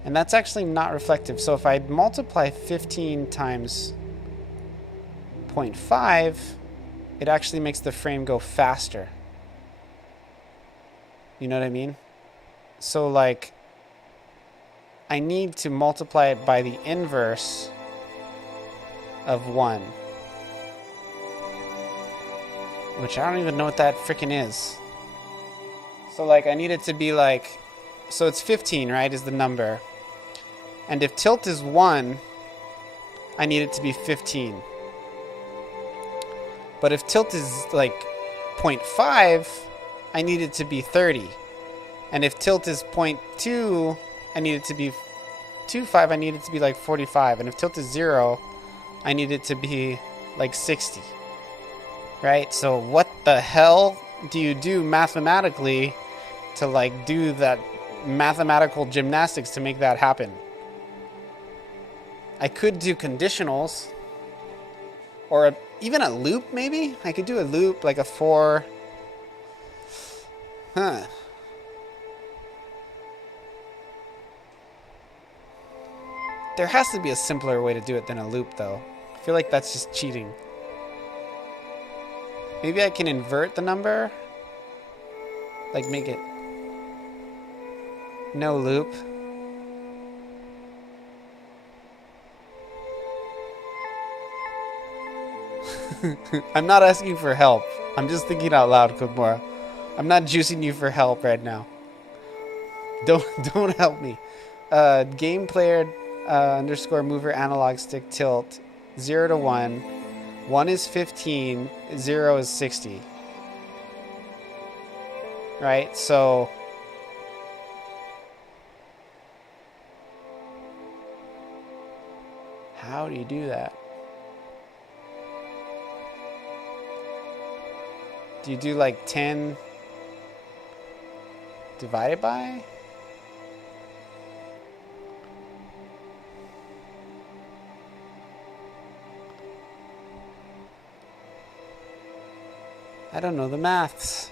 And that's actually not reflective. So if I multiply 15 times 0.5, it actually makes the frame go faster. You know what I mean? So like, I need to multiply it by the inverse of 1. Which I don't even know what that freaking is. So like, I need it to be like, so it's 15, right, is the number. And if tilt is 1, I need it to be 15. But if tilt is like 0.5, I need it to be 30. And if tilt is 0.2, I need it to be 25, I need it to be like 45. And if tilt is 0, I need it to be like 60. Right? So what the hell do you do mathematically to like do that mathematical gymnastics to make that happen? I could do conditionals, or even a loop, maybe? I could do a loop, like a for. Huh. There has to be a simpler way to do it than a loop, though. I feel like that's just cheating. Maybe I can invert the number? Like make it no loop. I'm not asking for help. I'm just thinking out loud, Kodmora. I'm not juicing you for help right now. Don't help me. Game player underscore mover analog stick tilt 0 to 1. 1 is 15. 0 is 60. Right? So how do you do that? Do you do like 10 divided by? I don't know the maths.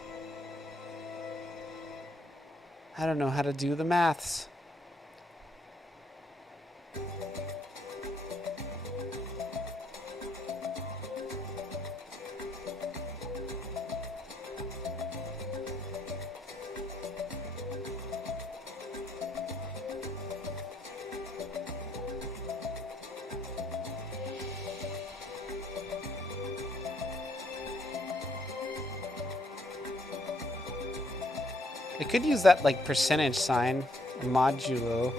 I don't know how to do the maths. I could use that like percentage sign, modulo.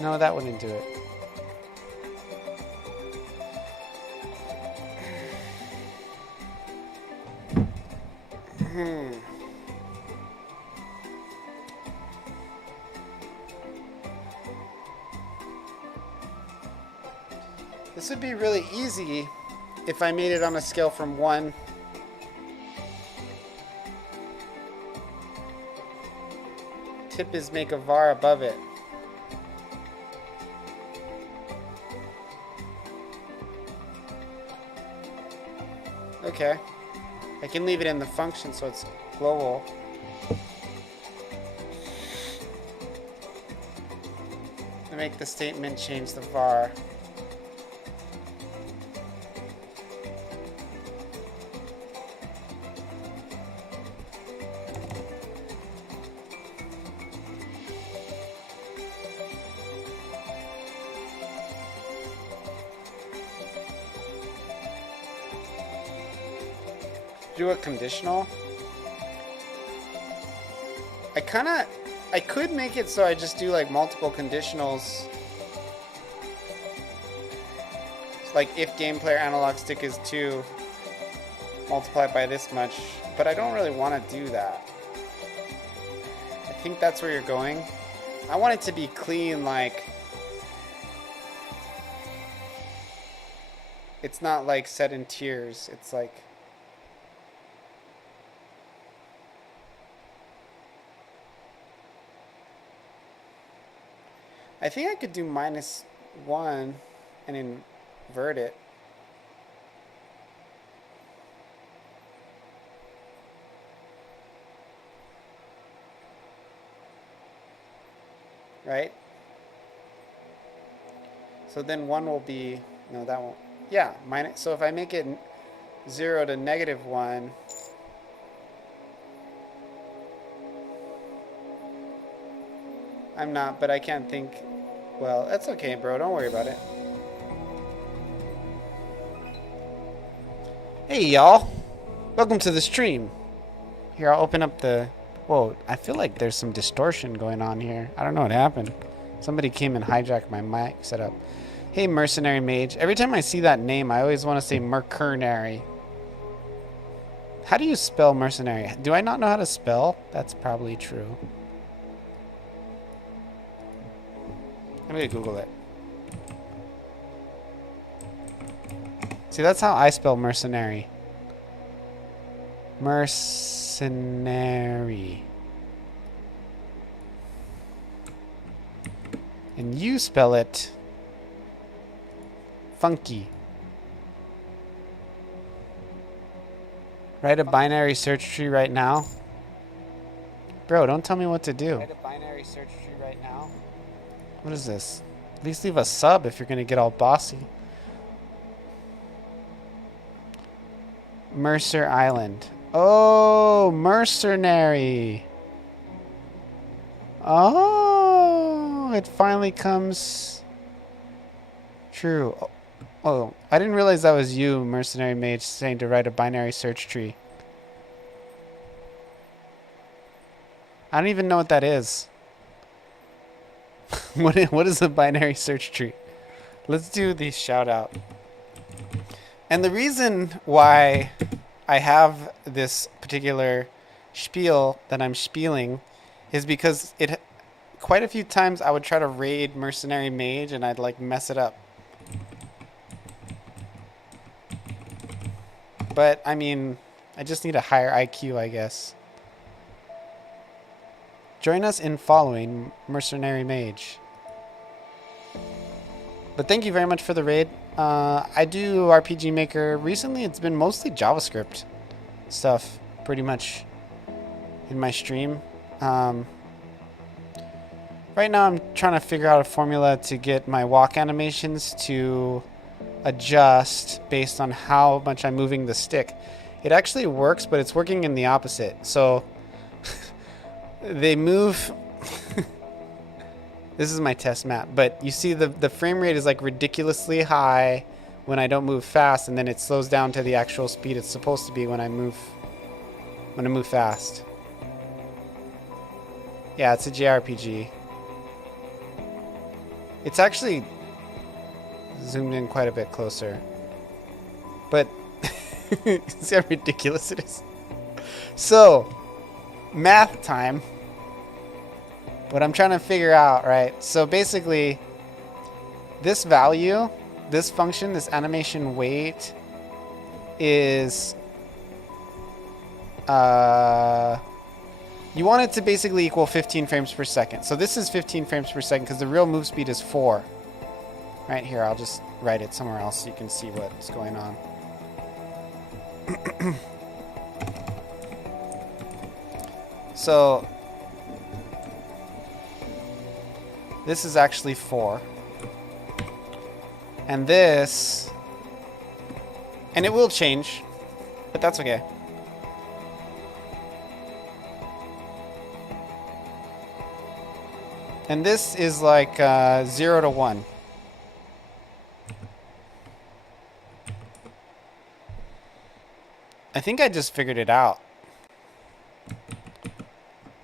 No, that wouldn't do it. This would be really easy if I made it on a scale from 1. Tip is make a var above it. Okay. I can leave it in the function so it's global. To make the statement change the var. Do a conditional. I could make it so I just do like multiple conditionals. Like if game player analog stick is 2, multiplied by this much, but I don't really want to do that. I think that's where you're going. I want it to be clean, like it's not like set in tiers. It's like I think I could do -1 and invert it. Right? So then 1 will be, no, that won't. Yeah, minus. So if I make it 0 to -1, I'm not, but I can't think. Well, that's okay, bro. Don't worry about it. Hey, y'all. Welcome to the stream. Here, I'll open up the... Whoa, I feel like there's some distortion going on here. I don't know what happened. Somebody came and hijacked my mic setup. Hey, Mercenary Mage. Every time I see that name, I always want to say Mercenary. How do you spell mercenary? Do I not know how to spell? That's probably true. I'm gonna Google it. See, that's how I spell mercenary. Mercenary. And you spell it funky. Write a binary search tree right now. Bro, don't tell me what to do. Write a binary search tree right now. What is this? At least leave a sub if you're gonna get all bossy. Mercer Island. Oh, mercenary. Oh, it finally comes true. Oh, I didn't realize that was you, Mercenary Mage, saying to write a binary search tree. I don't even know what that is. What is a binary search tree? Let's do the shout out. And the reason why I have this particular spiel that I'm spieling is because it quite a few times I would try to raid Mercenary Mage and I'd like mess it up. But I mean, I just need a higher IQ, I guess. Join us in following Mercenary Mage. But thank you very much for the raid. I do RPG Maker. Recently, it's been mostly JavaScript stuff, pretty much, in my stream. Right now I'm trying to figure out a formula to get my walk animations to adjust based on how much I'm moving the stick. It actually works, but it's working in the opposite. So they move. This is my test map, but you see the frame rate is like ridiculously high when I don't move fast, and then it slows down to the actual speed it's supposed to be when I move fast. Yeah, it's a JRPG. It's actually zoomed in quite a bit closer. But see how ridiculous it is? So, math time. What I'm trying to figure out, right? So basically, this value, this function, this animation weight is you want it to basically equal 15 frames per second. So this is 15 frames per second because the real move speed is 4. Right here, I'll just write it somewhere else so you can see what's going on. So this is actually 4. And this, and it will change, but that's okay. And this is like 0 to 1. I think I just figured it out.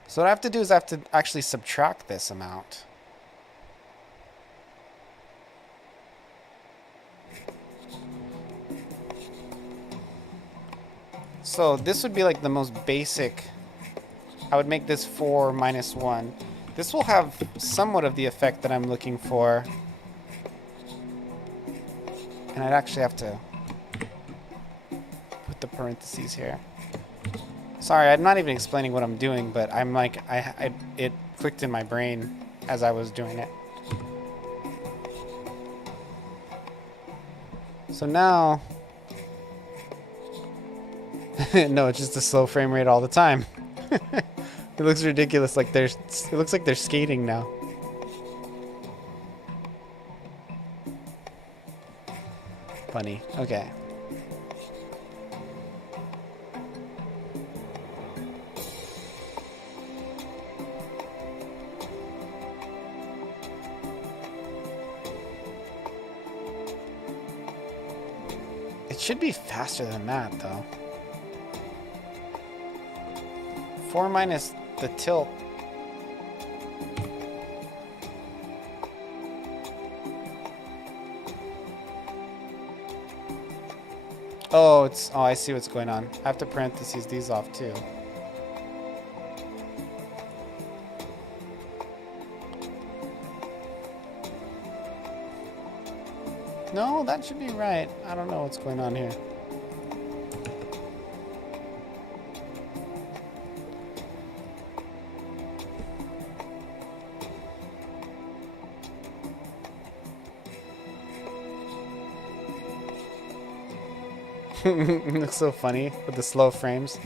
So what I have to do is I have to actually subtract this amount. So this would be like the most basic. I would make this 4 minus 1. This will have somewhat of the effect that I'm looking for. And I'd actually have to put the parentheses here. Sorry, I'm not even explaining what I'm doing, but I'm like, it clicked in my brain as I was doing it. So now, no, it's just a slow frame rate all the time. It looks ridiculous. Like it looks like they're skating now. Funny. Okay. It should be faster than that, though. 4 minus the tilt. Oh, I see what's going on. I have to parentheses these off too. No, that should be right. I don't know what's going on here. It looks so funny with the slow frames.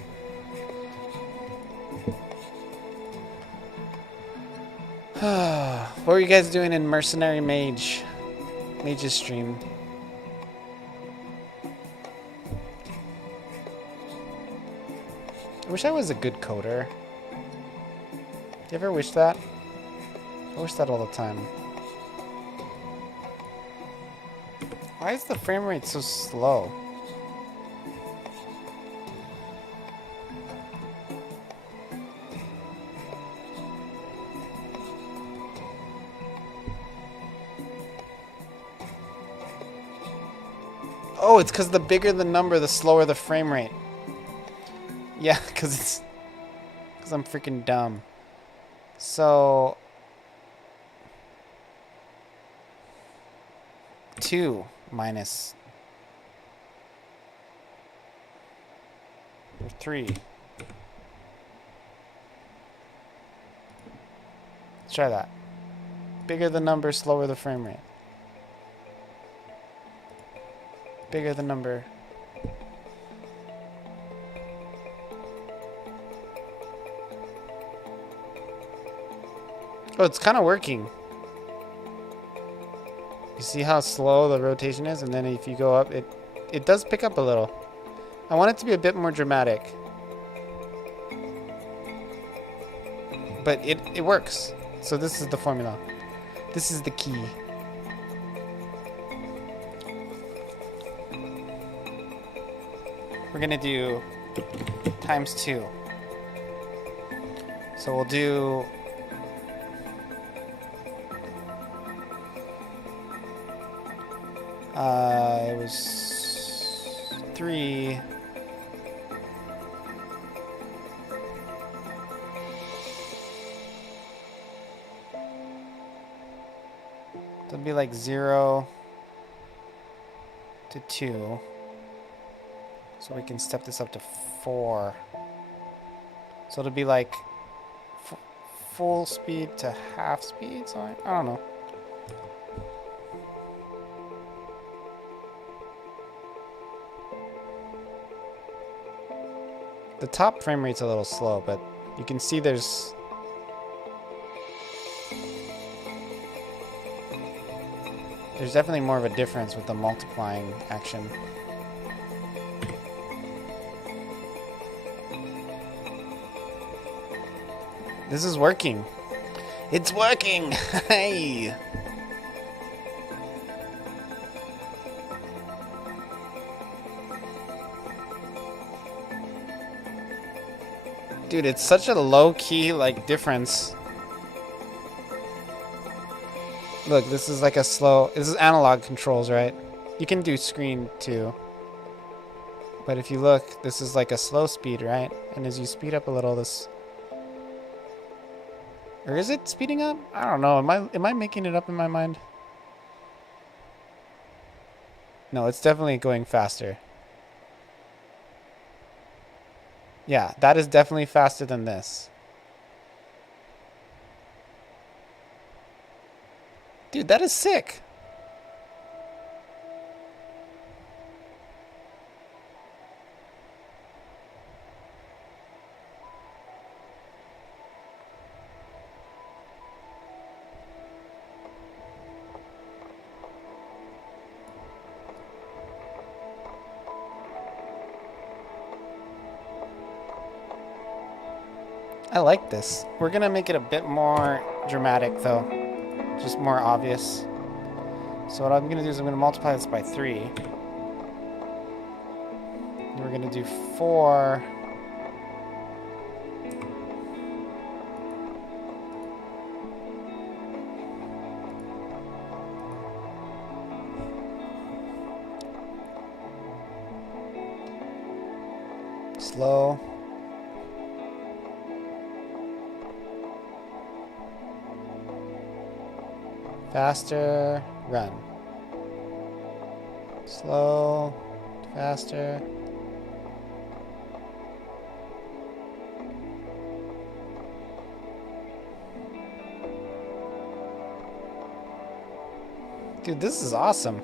What were you guys doing in Mercenary Mage's stream? I wish I was a good coder. Do you ever wish that? I wish that all the time. Why is the frame rate so slow? Oh, it's because the bigger the number, the slower the frame rate. Yeah, because I'm freaking dumb. So 2 minus or 3. Let's try that. Bigger the number, slower the frame rate. Bigger the number. Oh, it's kind of working. You see how slow the rotation is? And then if you go up, it does pick up a little. I want it to be a bit more dramatic. But it works. So this is the formula. This is the key. We're gonna do ×2. So we'll do it was 3. It'll be like 0 to 2. So we can step this up to 4. So it'll be like full speed to half speed. So I don't know. The top frame rate's a little slow, but you can see there's definitely more of a difference with the multiplying action. This is working. It's working! Hey! Dude, it's such a low-key, like, difference. Look, this is like a slow... This is analog controls, right? You can do screen, too. But if you look, this is like a slow speed, right? And as you speed up a little, this... Or is it speeding up? I don't know. Am I making it up in my mind? No, it's definitely going faster. Yeah, that is definitely faster than this. Dude, that is sick. I like this. We're gonna make it a bit more dramatic though. Just more obvious. So what I'm gonna do is I'm gonna multiply this by 3. And we're gonna do 4. Slow. Faster, run. Slow, faster. Dude, this is awesome.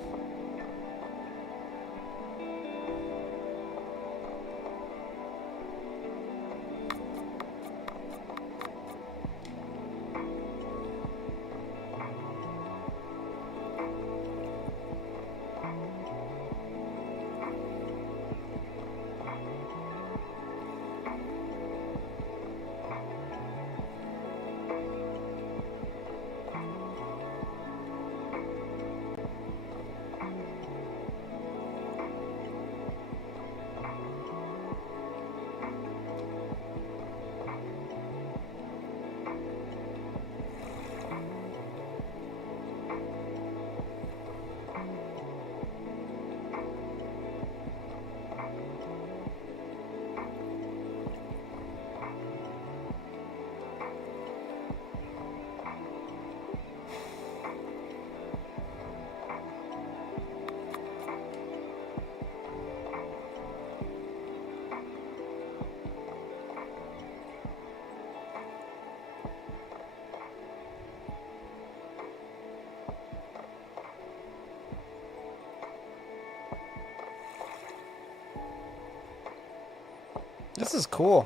This is cool.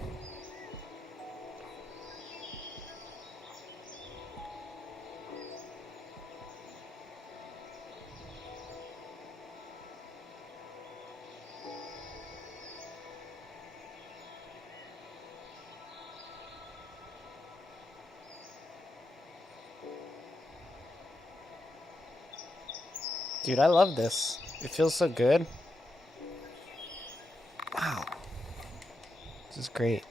Dude, I love this. It feels so good. Wow. This is great.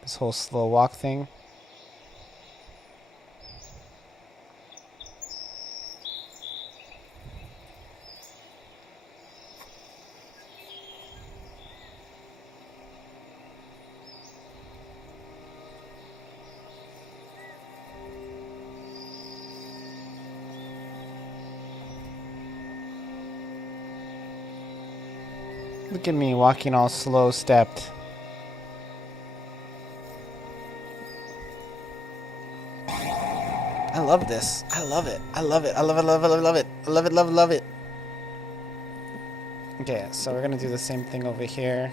This whole slow walk thing. Look at me walking all slow stepped. I love this. I love it. I love it. I love it. Love it. Love it. I love it. Love it. Okay, so we're gonna do the same thing over here.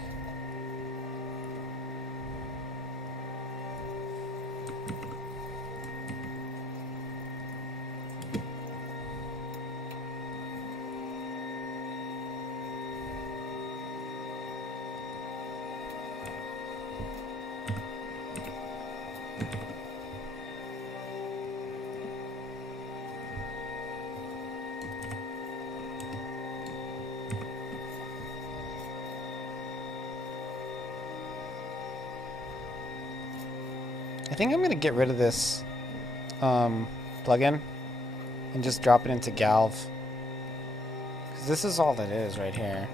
I think I'm gonna get rid of this plugin and just drop it into Galv. Because this is all that is right here.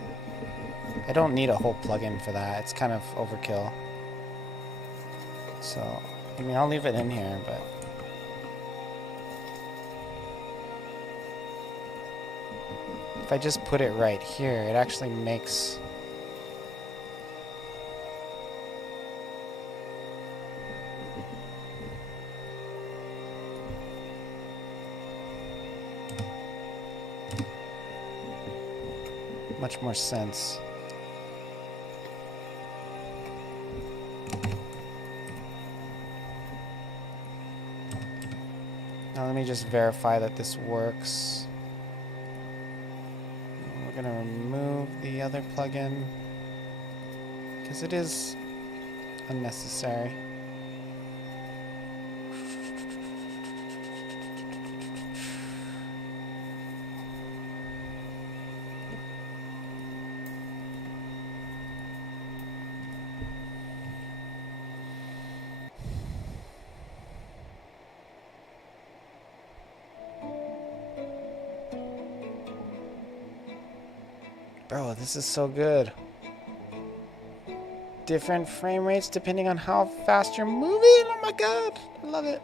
I don't need a whole plugin for that. It's kind of overkill. So, I mean, I'll leave it in here, but... if I just put it right here, it actually makes... much more sense. Now let me just verify that this works. We're gonna remove the other plugin because it is unnecessary. Bro, this is so good. Different frame rates depending on how fast you're moving. Oh my god, I love it.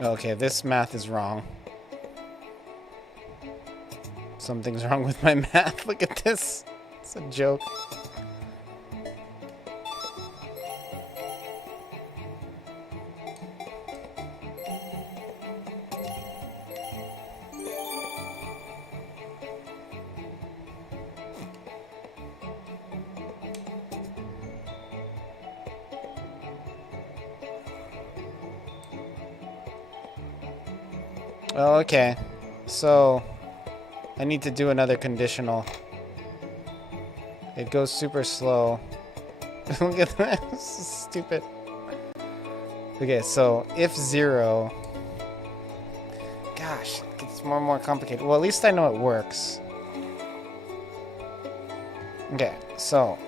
Okay, this math is wrong. Something's wrong with my math. Look at this. It's a joke. Oh, okay. So... I need to do another conditional. It goes super slow. Look at that. This is stupid. Okay, so if 0... Gosh, it gets more and more complicated. Well, at least I know it works. Okay, so...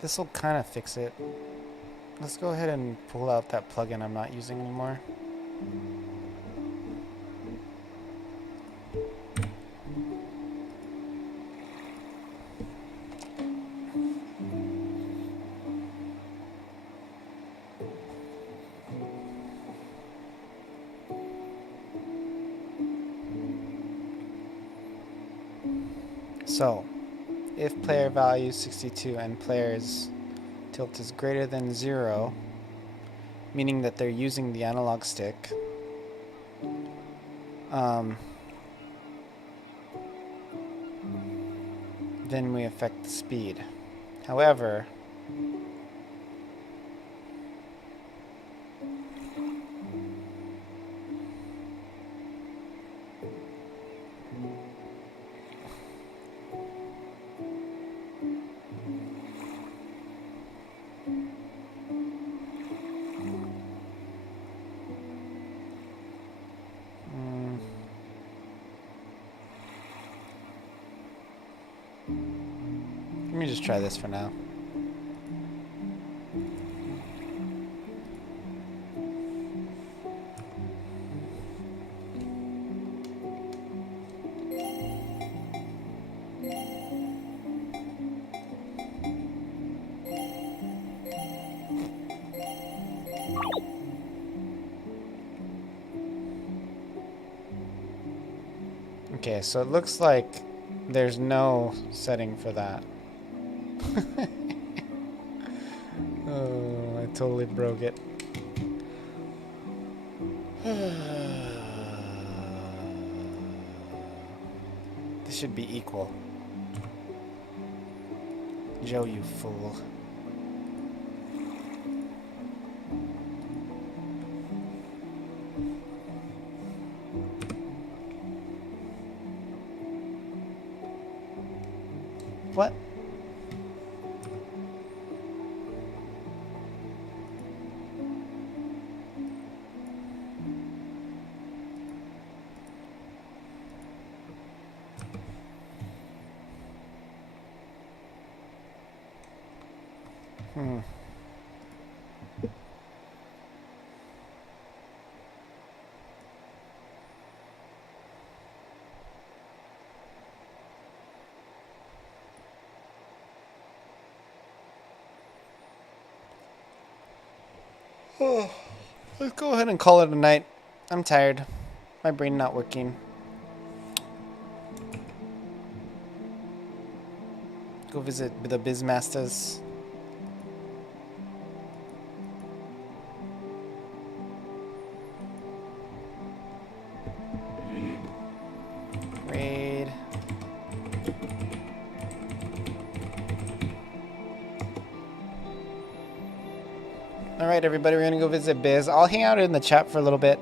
This will kind of fix it. Let's go ahead and pull out that plugin I'm not using anymore. So, if player value 62 and player's tilt is greater than 0, meaning that they're using the analog stick, then we affect the speed. However, let me just try this for now. Okay, so it looks like there's no setting for that. Oh, I totally broke it. This should be equal. Joe, you fool. What? Oh, let's go ahead and call it a night. I'm tired. My brain not working. Go visit the Bizmasters. Raid. Alright, everybody, we're gonna go visit Biz. I'll hang out in the chat for a little bit.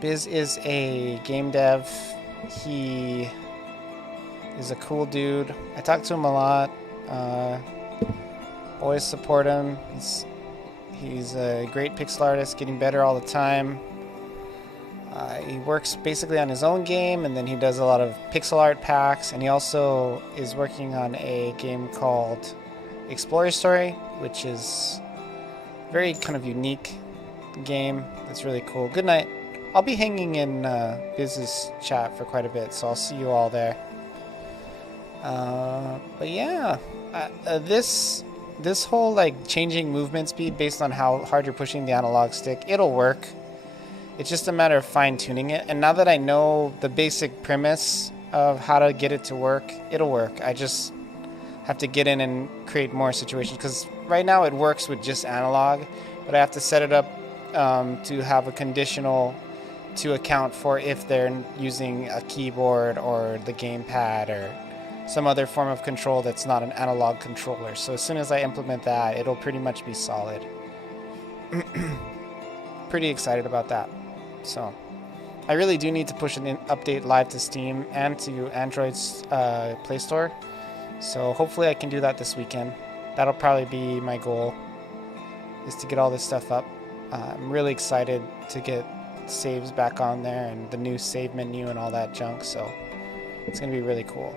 Biz is a game dev. He is a cool dude. I talk to him a lot. Always support him. He's a great pixel artist, getting better all the time. He works basically on his own game, and then he does a lot of pixel art packs, and he also is working on a game called Explorer Story, which is a very kind of unique game that's really cool. Good night. I'll be hanging in Biz's chat for quite a bit, so I'll see you all there. But yeah, this whole like changing movement speed based on how hard you're pushing the analog stick, it'll work. It's just a matter of fine-tuning it. And now that I know the basic premise of how to get it to work, it'll work. I just have to get in and create more situations, because right now it works with just analog, but I have to set it up to have a conditional to account for if they're using a keyboard or the gamepad or some other form of control that's not an analog controller. So as soon as I implement that, it'll pretty much be solid. Pretty excited about that. So I really do need to push an update live to Steam and to Android's Play Store. So hopefully I can do that this weekend. That'll probably be my goal, is to get all this stuff up. I'm really excited to get saves back on there and the new save menu and all that junk. So it's going to be really cool.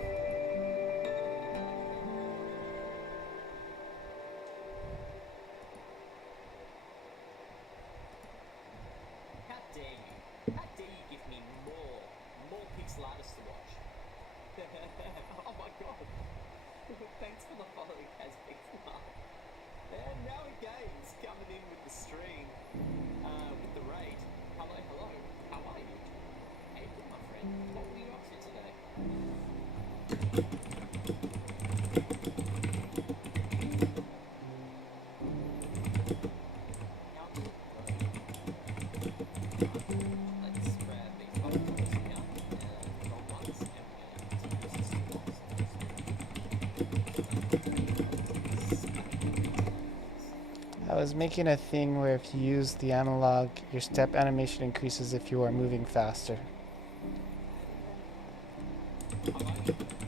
Let's grab a photo here and go once I was making a thing where if you use the analog, your step animation increases if you are moving faster. and